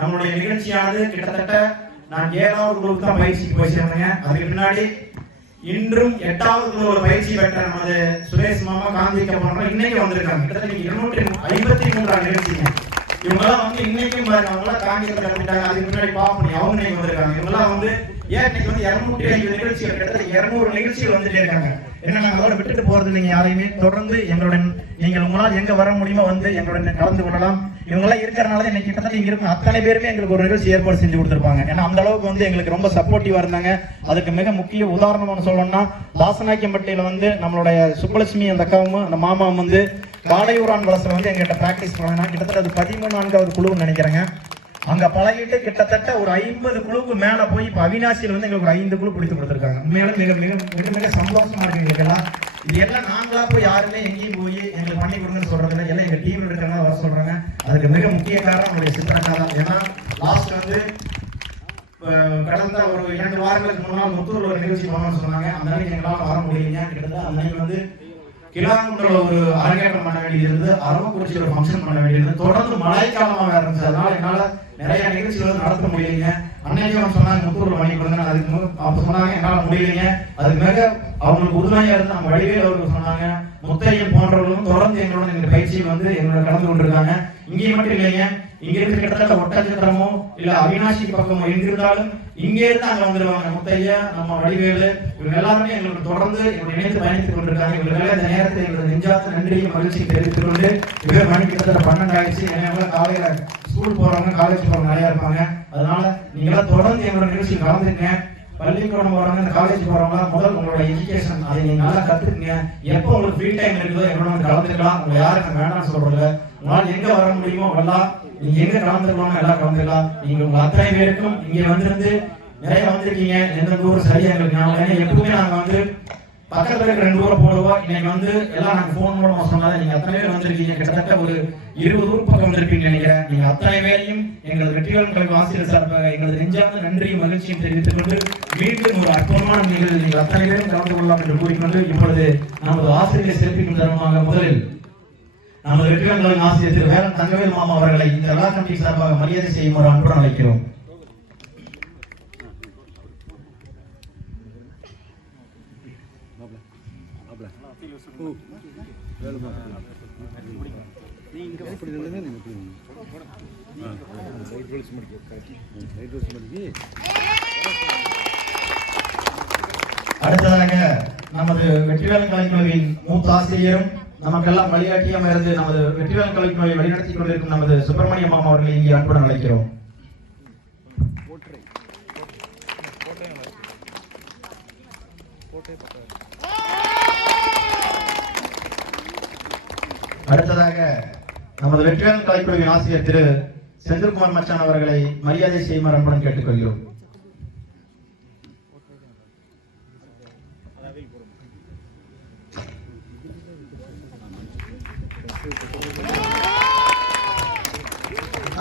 நம்முடைய நிகழ்ச்சியானது கிட்டத்தட்ட நான் 7வது குழுவுக்கு தான் பயிற்சிக்கு போய் சேர்ந்தேங்க. அதுக்கு முன்னாடி இன்றும் 8வது குழுவோட பயிற்சி பெற்ற நமது சுரேஷ் மாமா, காந்திக்க போன்ற இன்னைக்கு வந்திருக்காங்க. கிட்டத்தட்ட 253 நிகழ்ச்சிங்க. இவங்கெல்லாம் வந்து இன்னைக்கும் பாருங்க, அவங்களாம் காங்கிரஸ் கிளம்பிட்டாங்க. அதுக்கு முன்னாடி பாப்போம் அவங்க இன்னைக்கு வந்திருக்காங்க. இவங்கெல்லாம் வந்து இன்னைக்கு வந்து 205 நிகழ்ச்சிகள், கிட்டத்தட்ட 200 நிகழ்ச்சிகள் வந்துட்டே இருக்காங்க. ஏன்னா நாங்கள் அதோட விட்டுட்டு போறது இல்லைங்க யாரையுமே. தொடர்ந்து எங்களுடன் நீங்கள் உங்களால் எங்க வர முடியுமோ வந்து எங்களுடன் கலந்து கொள்ளலாம். இவங்கெல்லாம் இருக்கிறனால இன்னைக்கு கிட்டத்தட்ட இங்க இருக்கும் அத்தனை பேருமே எங்களுக்கு ஒரு நிகழ்ச்சி ஏற்பாடு செஞ்சு கொடுத்துருப்பாங்க. ஏன்னா அந்த அளவுக்கு வந்து எங்களுக்கு ரொம்ப சப்போர்ட்டிவா இருந்தாங்க. அதுக்கு மிக முக்கிய உதாரணம் சொல்லணும்னா தாசநாயக்கம்பட்டியில வந்து நம்மளுடைய சுப்பலட்சுமி அந்த அக்காவும் அந்த மாமாவும் வந்து காலையூரான் வளசல வந்து எங்கிட்ட பிராக்டிஸ் பண்ணாங்க. கிட்டத்தட்ட அது 13 குழுன்னு நினைக்கிறேங்க. அங்க பழகிட்டு கிட்டத்தட்ட ஒரு 50 குழுவுக்கு மேல போய் இப்ப அவினாசியில் வந்து எங்களுக்கு ஒரு 5 குழு பிடித்து கொடுத்துருக்காங்க. உண்மையில மிக மிக மிக மிக சந்தோஷமா இருக்கு எங்களுக்கு எல்லாம். இது எல்லாம் நாங்களா போய் யாருமே எங்கேயும் போய் எங்களுக்கு பண்ணி கொடுங்கன்னு சொல்றது இல்லை. எல்லாம் எங்க டீம்ல இருக்கிறவங்க வர சொல்றாங்க. அதுக்கு மிக முக்கிய காரணம் நம்மளுடைய சித்திரக்கா தான். ஏன்னா லாஸ்ட் வந்து கடந்த ஒரு 2 வாரங்களுக்கு முன்னால் முத்தூர்ல ஒரு நிகழ்ச்சி பண்ணணும்னு சொன்னாங்க. அந்த அன்னைக்கு எங்களால் வர முடியலைங்க. கிட்டத்தட்ட அந்த அன்னைக்கு வந்து கிளாங்குன்றல ஒரு அரங்கேற்றம் பண்ண வேண்டியது, அரவக்குறிச்சியில் ஒரு ஃபங்க்ஷன் பண்ண வேண்டியது, தொடர்ந்து மழைக்காலமாக இருந்துச்சு. அதனால என்னால நிறைய நிகழ்ச்சிகள் நடத்த முடியலைங்க. அன்னைக்கு அவங்க சொன்னாங்க முத்தூர்ல பண்ணி கொடுங்க. அதுக்கு அப்ப சொன்னாங்க என்னால முடியலைங்க. அதுக்கு மிக அவங்களுக்கு உறுதுணையா இருந்து நம்ம வடிவேல் அவர்கள் சொன்னாங்க. முத்தையன் போன்றவர்களும் தொடர்ந்து எங்களோட இந்த பயிற்சியில் வந்து எங்களோட கலந்து கொண்டிருக்காங்க. இங்கேயும் மட்டும் இல்லைங்க, இங்க இருந்து கிட்டத்தட்ட ஒட்டச்சத்திரமோ இல்ல அவினாசி பக்கமோ எங்க இருந்தாலும் இங்கே இருந்து அங்க வந்துருவாங்க. முத்தையா, நம்ம வடிவேலு, இவங்க எல்லாருமே எங்களுக்கு தொடர்ந்து எங்களை இணைத்து பயணித்துக் கொண்டிருக்காங்க. இவர்கள் இந்த நேரத்தில் எங்களோட நெஞ்சார்ந்த நன்றியும் மகிழ்ச்சியை தெரிவித்துக் கொண்டு இவங்க மணி கிட்டத்தட்ட 12 ஆயிடுச்சு. ஏன்னா காலையில ஸ்கூல் போறவங்க, காலேஜ் போறவங்க நிறைய இருப்பாங்க. அதனால நீங்களா தொடர்ந்து எங்களோட நிகழ்ச்சியில் கலந்துருங்க. பள்ளிக்கூடம் போறவங்க, இந்த காலேஜ் போறவங்க முதல் உங்களோட எஜுகேஷன் அதை நீங்க நல்லா கத்துக்குங்க. எப்போ உங்களுக்கு ஃப்ரீ டைம் இருக்குதோ எங்களோட வந்து கலந்துக்கலாம். உங்களை யாரும் வேண்டாம்னு சொல்றதில்ல. உங்களால் எங்க வர முடியுமோ வரலாம். நீங்க எங்க கலந்துக்கணும் எல்லாம் கலந்துக்கலாம். நீங்க உங்க அத்தனை பேருக்கும் இங்க வந்திருந்து நிறைய வந்திருக்கீங்க. எந்த ஊரும் சரியா எங்களுக்கு எப்பவுமே நாங்க வந்து பக்கத்துல இருக்க 2 ஊரை போடுவோம். இன்னைக்கு வந்து எல்லாம் நாங்க போன் மூலமா சொன்னாலும் நீங்க அத்தனை பேர் வந்திருக்கீங்க. கிட்டத்தட்ட ஒரு 20 ஊர் பக்கம் வந்திருப்பீங்க நினைக்கிறேன். நீங்க அத்தனை பேரையும் எங்களது வெற்றிவேல் ஆசிரியர் சார்பாக எங்களது நெஞ்சார்ந்த நன்றியும் மகிழ்ச்சியும் தெரிவித்துக் கொண்டு மீண்டும் ஒரு அற்புதமான நிகழ்வில் நீங்கள் அத்தனை பேரும் கலந்து கொள்ளலாம் என்று கூறிக்கொண்டு இப்பொழுது நமது ஆசிரியரை சிறப்பிக்கும் தருணமாக முதலில் நமது வெற்றிவேல் ஆசிரியர் திரு வேலன் தங்கவேல் மாமா அவர்களை இந்த விழா கமிட்டி சார்பாக மரியாதை செய்யும் ஒரு அன்புடன் அழைக்கிறோம். அடுத்ததாக நமது வெற்றிவேல் கலைக்குழுவின் மூத்த ஆசிரியரும் நமக்கெல்லாம் வழிகாட்டியாக இருந்து நமது வெற்றிவேல் கலைக்குழுவை வழிநடத்தி கொண்டிருக்கும் நமது சுப்பிரமணியம் மாமா அவர்களை இங்கே அன்புடன் அழைக்கிறோம். அடுத்ததாக நமது வெற்றிவேல் கலைக்குழுவின் ஆசிரியர் திரு செந்தில்குமார் மச்சான் அவர்களை மரியாதை செய்யுமாறு அன்புடன் கேட்டுக்கொள்கிறோம்.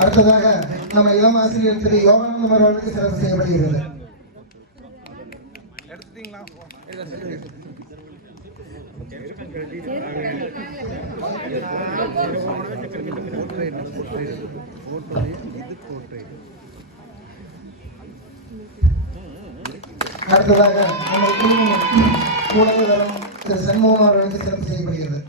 அடுத்ததாக நம்ம இளம் ஆசிரியர் திரு யோகானந்தம் அவர்களுக்கு சிறப்பு செய்யப்படுகிறது. அடுத்ததாக நம்ம மூலவரும் திரு சண்முகம் அவர்களுக்கு சிறப்பு செய்யப்படுகிறது.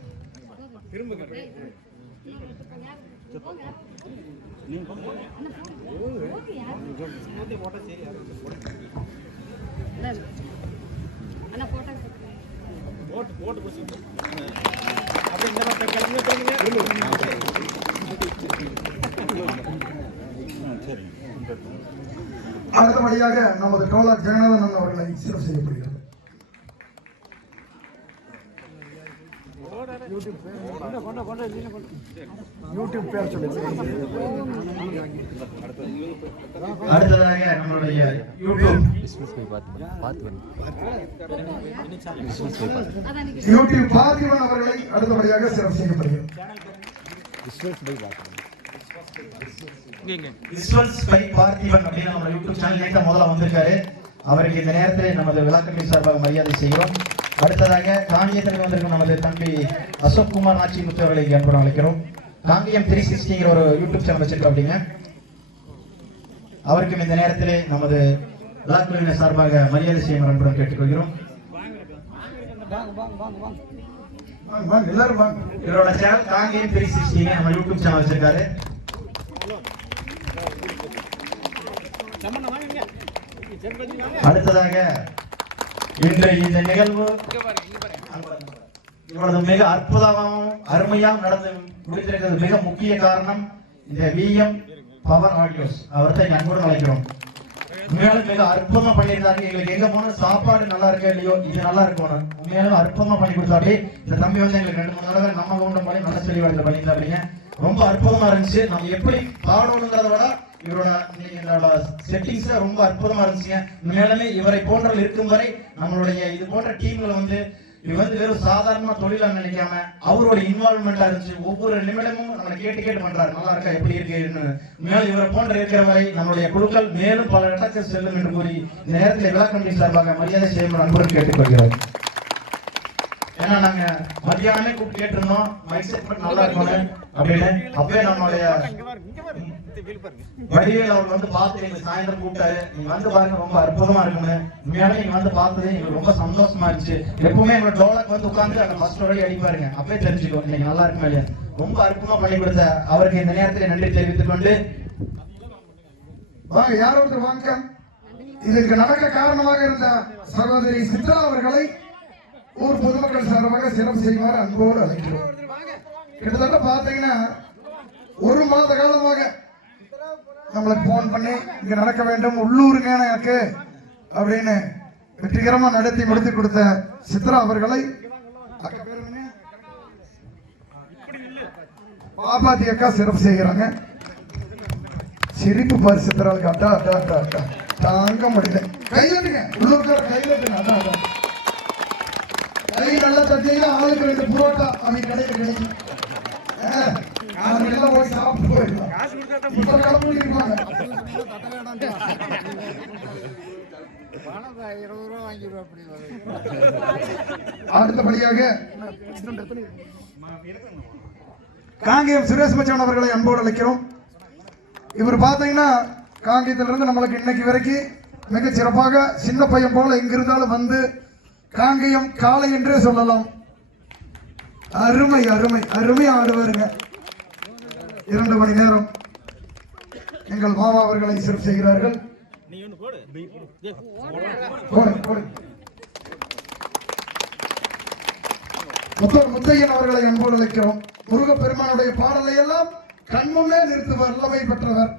அடுத்தபடியாக நமது டோலாக் ஜெகநாதன் அவர்களை சிறப்பு செய்யப்படுகிறது. அடுத்ததாக நம்மளுடைய யூடியூப் பார்த்திபன் அவர்களை அடுத்தபடியாக சிறப்பு செய்யப்படுகிறது. விஸ்வல்ஸ் பை பார்த்திபன் அப்படின்னு நம்ம யூடியூப் சேனல் முதல்ல வந்திருக்காரு. அவருக்கு இந்த நேரத்தில் நமது விழாக்கல்வி சார்பாக மரியாதை செய்கிறோம். அடுத்ததாக காங்கியத்தில் வந்திருக்கும் நமது தம்பி அசோக் குமார் நாச்சிமுத்து அவர்களை அன்புடன் அழைக்கிறோம். காங்கியம் 360 ஒரு யூடியூப் சேனல் வச்சிருக்கோம் அப்படிங்க. அவருக்கும் இந்த நேரத்தில் நமது விழாக்குழுவினர் சார்பாக மரியாதை செய்யும் அன்புடன் கேட்டுக்கொள்கிறோம். இவரோட சேனல் காங்கியம் 360 நம்ம யூடியூப் சேனல் வச்சிருக்காரு. அடுத்ததாக இன்று இந்த நிகழ்வு இவ்வளவு மிக அற்புதமாகவும் அருமையாகவும் நடந்து முடித்திருக்கிறது. மிக முக்கிய காரணம் இந்த விஎம் பவர் ஆடியோஸ் அவர்த்தை அன்புடன் அழைக்கிறோம். உண்மையாலும் மிக அற்புதமா பண்ணியிருந்தாங்க. எங்களுக்கு எங்க போன சாப்பாடு நல்லா இருக்கா இல்லையோ இது நல்லா இருக்கும். உண்மையாலும் அற்புதமா பண்ணி கொடுத்தாப்படி இந்த தம்பி வந்து எங்களுக்கு 2-3 தடவை நம்ம கவுண்டம் பண்ணி நல்ல சொல்லி வாழ்க்கை பண்ணியிருந்தாங்க. ரொம்ப அற்புதமா இருந்துச்சு. நம்ம எப்படி பாடணுங்கிறத விட இவரோட செட்டிங்ஸ் ரொம்ப அற்புதமா இருந்துச்சுங்க. உண்மையாலுமே இவரை போன்றவர்கள் இருக்கும் வரை நம்மளுடைய இது போன்ற டீம்ல வந்து இது வந்து வெறும் சாதாரண தொழிலா நினைக்காம அவரோட இன்வால்வ்மெண்டா இருந்துச்சு. ஒவ்வொரு நிமிடமும் நம்மளை கேட்டு பண்றாரு நல்லா இருக்கா எப்படி இருக்குன்னு. மேலும் இவரை போன்ற இருக்கிற வரை நம்மளுடைய குழுக்கள் மேலும் பல இடத்துக்கு செல்லும் என்று கூறி இந்த நேரத்தில் விழா கமிட்டி சார்பாக மரியாதை செய்யும் அன்புடன் கேட்டுக்கொள்கிறோம். ஏன்னா நாங்க மத்தியானமே கூப்பிட்டு கேட்டிருந்தோம் மைக் செட் பண்ணி நல்லா இருக்கணும் அப்படின்னு. அப்பவே நம்மளுடைய வடிவேல் அவர் வந்து பார்த்து எங்க சாயந்தரம் கூப்பிட்டாரு. நீங்க வந்து பாருங்க ரொம்ப அற்புதமா இருக்குன்னு. உண்மையாலே நீங்க வந்து பார்த்தது எங்களுக்கு ரொம்ப சந்தோஷமா இருந்துச்சு. எப்பவுமே எங்க டோலக் வந்து உட்கார்ந்து அந்த ஃபர்ஸ்ட் வரை அடிப்பாருங்க. அப்பவே தெரிஞ்சுக்கோ இன்னைக்கு நல்லா இருக்குமா இல்லையா. ரொம்ப அற்புதமா பண்ணி கொடுத்த அவருக்கு இந்த நேரத்தில் நன்றி தெரிவித்துக் கொண்டு யாரும் வாங்க இதற்கு நடக்க காரணமாக இருந்த சகோதரி சித்ரா அவர்களை ஊர் பொதுமக்கள் சார்பாக சிறப்பு செய்யுமாறு அன்போடு அழைக்கிறோம். கிட்டத்தட்ட பாத்தீங்கன்னா 1 மாத காலமாக நம்மளுக்கு போன் பண்ணி இங்க நடக்க வேண்டும் உள்ளூருங்க எனக்கு அப்படின்னு வெற்றிகரமா நடத்தி முடித்து கொடுத்த சித்ரா அவர்களை பாப்பாத்தி அக்கா சிறப்பு செய்கிறாங்க. சிரிப்பு பாரு சித்ராவுக்கு அட்டா அட்டா அட்டா அட்டா தாங்க முடியல. கையிலட்டுங்க உள்ளூர்கார கையிலட்டுங்க. அதான் அதான் கை நல்லா தட்டிங்கன்னா ஆளுக்கு 2 புரோட்டா அவங்க கடையில் கிடைக்கும். போய் சாப்பிட்டு போயிடலாம். இப்ப கிளம்பி இருப்பாங்க. அடுத்தபடியாக காங்கேயம் சுரேஷ் மச்சான் அவர்களை அன்போடு அழைக்கிறோம். இவர் பாத்தீங்கன்னா காங்கேயத்திலிருந்து நம்மளுக்கு இன்னைக்கு வரைக்கும் மிக சிறப்பாக சின்ன பையன் போல எங்கிருந்தாலும் வந்து காங்கேயம் காலை என்றே சொல்லலாம். அருமை அருமை அருமை ஆடுவாருங்க. 2 மணி நேரம் எங்கள் மாமா அவர்களை சிறப்பு செய்கிறார்கள். முத்தூர் முத்தையன் அவர்களை அன்போடு அழைக்கிறோம். முருகப்பெருமானுடைய பாடலை எல்லாம் கண்முன்னே நிறுத்துவர், வல்லமை பெற்றவர்.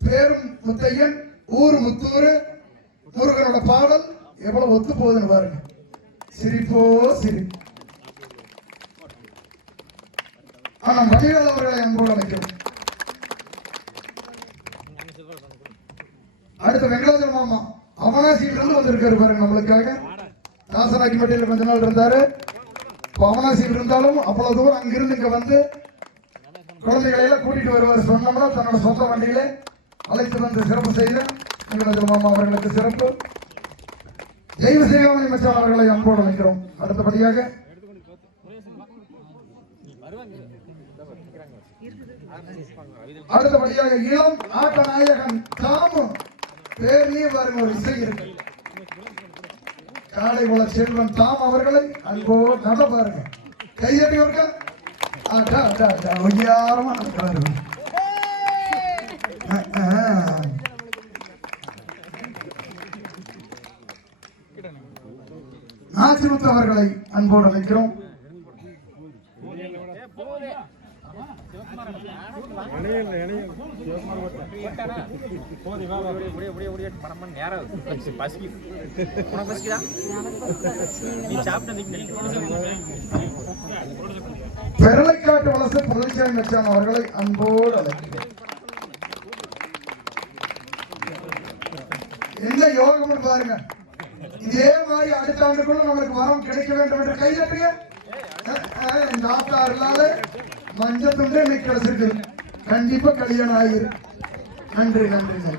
பேரும் முத்தையன், ஊர் முத்தூர். முருகனோட பாடல் எவ்வளவு ஒத்து போகுதுன்னு பாருங்க. சிரிப்போ சிரிப்பு. ஆனா வடிவேல் அவர்களை அன்போடு அழைக்கிறோம். அடுத்த வெங்கடாஜல மாமா அவனாசியிலிருந்து வந்திருக்காரு பாருங்க நம்மளுக்காக. காசனாக்கிப்பட்டியில் கொஞ்ச நாள் இருந்தாரு. அவனாசியில் இருந்தாலும் அவ்வளவு தூரம் அங்கிருந்து இங்க வந்து குழந்தைகளை எல்லாம் கூட்டிட்டு வருவார். சொன்னோம்னா தன்னோட சொந்த வண்டியில அழைத்து வந்து சிறப்பு செய்த வெங்கடாஜல மாமா அவர்களுக்கு சிறப்பு. தெய்வ சேவாமணி மச்சான் அவர்களை அன்போடு வைக்கிறோம். அடுத்தபடியாக இளம் ஆட்ட நாயகன் தாமு பேர்லயே பாருங்க ஒரு இசை இருக்கு. காளைகுல செல்வன் தாம் அவர்களை அன்போடு நட பாருங்க. கையடி இருக்க உயரமா நடக்கிறாரு. நாச்சிமுத்து அவர்களை அன்போடு அழைக்கிறோம். பெரளைக்காட்டு வலசு புரட்சியாய் மச்சான் அவர்களை அன்போடு அழைக்கிறோம். என்ன யோகம் பாருங்க. இதே மாதிரி அடுத்த ஆண்டுக்குள்ள நம்மளுக்கு வரம் கிடைக்க வேண்டும் என்று கைதட்டுங்க. இந்த ஆத்தாறுனால மஞ்சள் துண்டு இன்னைக்கு கிடைச்சிருக்கு. கண்டிப்பா கல்யாணம் ஆகிரு. நன்றி நன்றி நன்றி.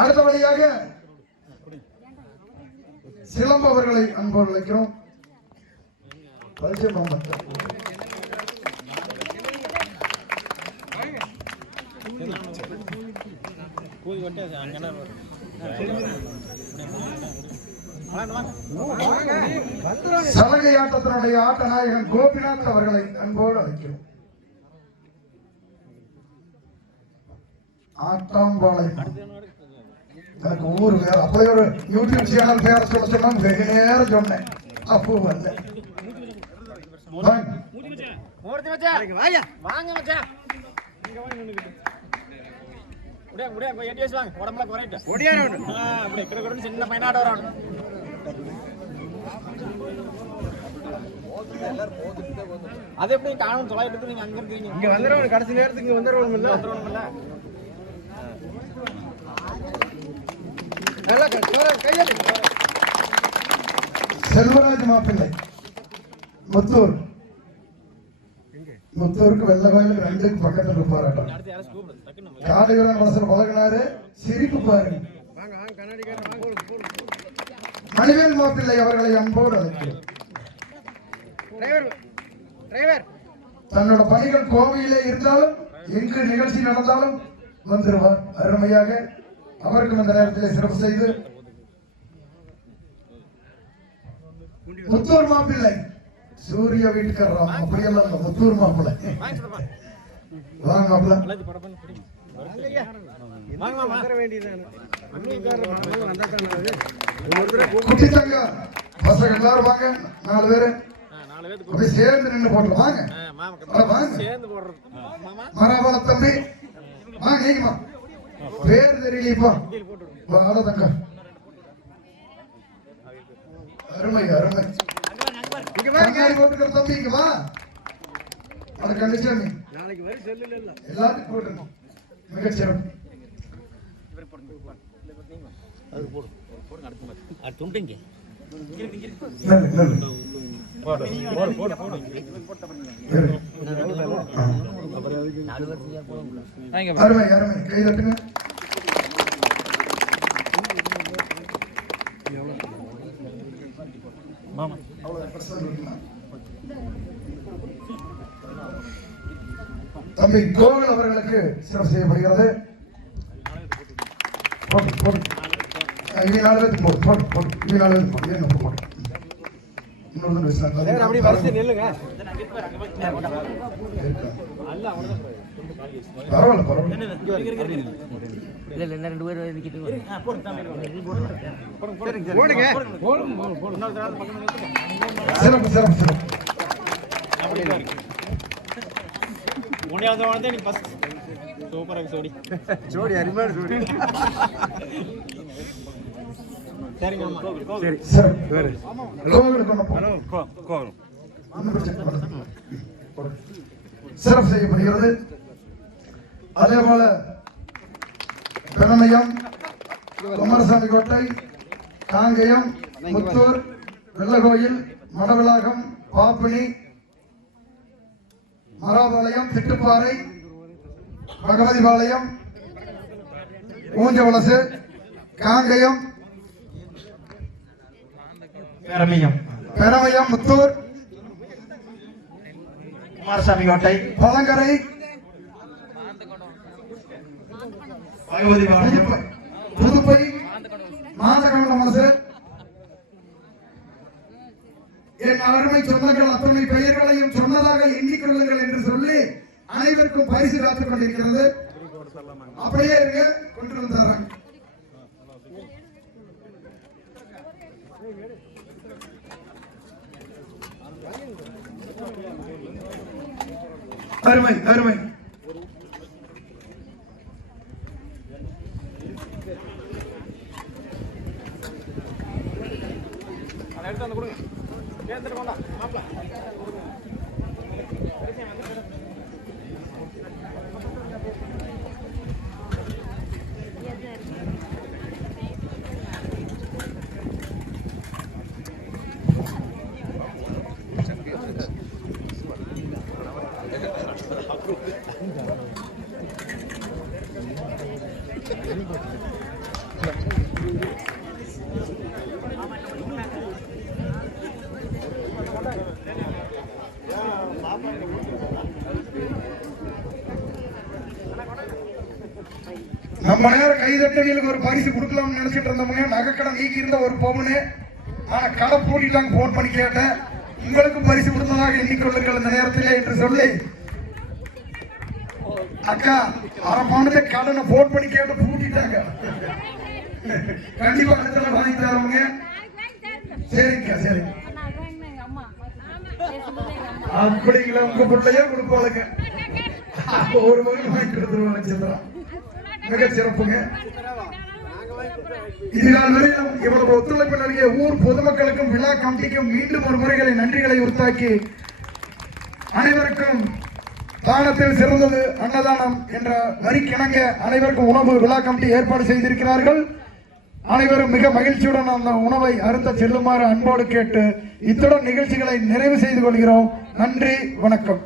அடுத்தபடியாக சிலம்பு அவர்களை அன்போடு அழைக்கிறோம். பரிசயம் சலகை ஆட்டத்தினுடைய ஆட்ட நாயகன் கோபிநாத் அவர்களை அன்போடு அழைக்கிறோம். ஆட்டாம்பாளையம் எனக்கு ஊர் வேற. அப்படியே ஒரு யூடியூப் சேனல் பேர சொல்ல சொன்னா வெகு நேரம் சொன்னேன். அப்போ வரல. அது எப்படி காணும் தொலைட்டு நீங்க அங்க இருக்கீங்க. இங்க வந்துடுவோம். கடைசி நேரத்துக்கு வந்துடுவோம்ல. செல்வராஜ் மாப்பிள்ளை முத்தூர். முத்தூருக்கு வெள்ள கோயிலுக்கு ரெண்டுக்கு பக்கத்துல போராட்டம். காடுகளும் மனசுல பழகினாரு. சிரிப்பு பாருங்க. மணிவேல் மாப்பிள்ளை அவர்களை அன்போடு அழைக்கிறோம். தன்னோட பணிகள் கோவையிலே இருந்தாலும் எங்கு நிகழ்ச்சி நடந்தாலும் வந்துருவார். அருமையாக அவருக்கும் இந்த நேரத்தில் சிறப்பு செய்து முத்தூர் மாப்பிள்ளை சூரிய வீட்டுக்காரர் அப்படியெல்லாம் முத்தூர் மாப்பிள்ளை வாங்க மாப்பிள்ளை. குட்டி தங்க பசங்க எல்லாரும் வாங்க. 4 பேரு அப்படியே சேர்ந்து நின்று போட்டோம். வாங்க மராபால தம்பி வாங்க. நீங்கம்மா பேர் தெரியலையப்பா. வாட தங்க அருமை அருமை. கண்ணாடி போட்டுக்கிற தம்பி இங்க வா. அதை கண்டிச்சா நீ எல்லாத்துக்கும் போட்டு மிகச்சிறப்பு. அருமை அருமை. கை தட்டுங்க. தம்பி கோவில் அவர்களுக்கு சிறப்பு செய்யப்படுகிறது. போட்டு போட்டு இனி 4 பேருக்கு போட்டு போட்டு போட்டு இனி 4 பேருக்கு போட்டு என்ன போட்டு இன்னொரு விஷயம் பரவாயில்ல பரவாயில்ல. சிறப்பு சிறப்பு சிறப்பு. சிறப்பு செய்யப்படுகிறது. அதே போல பெருமையம், குமாரசாமி கோட்டை, காங்கயம், முத்தூர், வெள்ளகோயில், மடவிளாகம், பாப்பினி, மராபாளையம், திட்டுப்பாறை, பகவதிபாளையம், ஊஞ்சவலசு, காங்கயம், பெருமையம், முத்தூர், குமாரசாமி கோட்டை, பழங்கரை, புதுப்பை, மாந்தகண்டமசு. என் அருமை சொந்தங்கள் அத்தனை பெயர்களையும் சொன்னதாக எண்ணிக்கொள்ளுங்கள் என்று சொல்லி அனைவருக்கும் பரிசு காத்துக் கொண்டிருக்கிறது. அப்படியே இருங்க, கொண்டு வந்தாங்க. அருமை அருமை. நம்ம நேரம் கைதட்டவியலுக்கு ஒரு பரிசு கொடுக்கலாம்னு நினைச்சிட்டு இருந்தவங்க, நகைக்கடை நீக்கி இருந்த ஒரு பவுனு. ஆனா கடை பூட்டிட்டாங்க. போன் பண்ணி கேட்டேன், உங்களுக்கும் பரிசு கொடுத்ததாக எண்ணிக்கொள்ளுங்கள் இந்த நேரத்திலே என்று சொல்லி, அக்கா அரை பவுனுக்கு கடனை போன் பண்ணி கேட்டு பூட்டிட்டாங்க. கண்டிப்பா அடுத்த வாங்கி தரவங்க. சரிங்க சரிங்க. அப்படிங்களா? உங்க பிள்ளையே கொடுப்பாளுங்க. ஒரு மகன் வாங்கி கொடுத்துருவாங்க. சந்திரா மிக சிறப்புங்க. இதனால் வரையிலும் இவ்வளவு ஒத்துழைப்பு நல்கிய ஊர் பொதுமக்களுக்கும் விழா கமிட்டிக்கும் மீண்டும் ஒரு முறைகளை நன்றிகளை உறுத்தாக்கி, அனைவருக்கும் தானத்தில் சிறந்தது அன்னதானம் என்ற வரிக்கிணங்க அனைவருக்கும் உணவு விழா கமிட்டி ஏற்பாடு செய்திருக்கிறார்கள். அனைவரும் மிக மகிழ்ச்சியுடன் அந்த உணவை அருந்த செல்லுமாறு அன்போடு கேட்டு இத்துடன் நிகழ்ச்சிகளை நிறைவு செய்து கொள்கிறோம். நன்றி, வணக்கம்.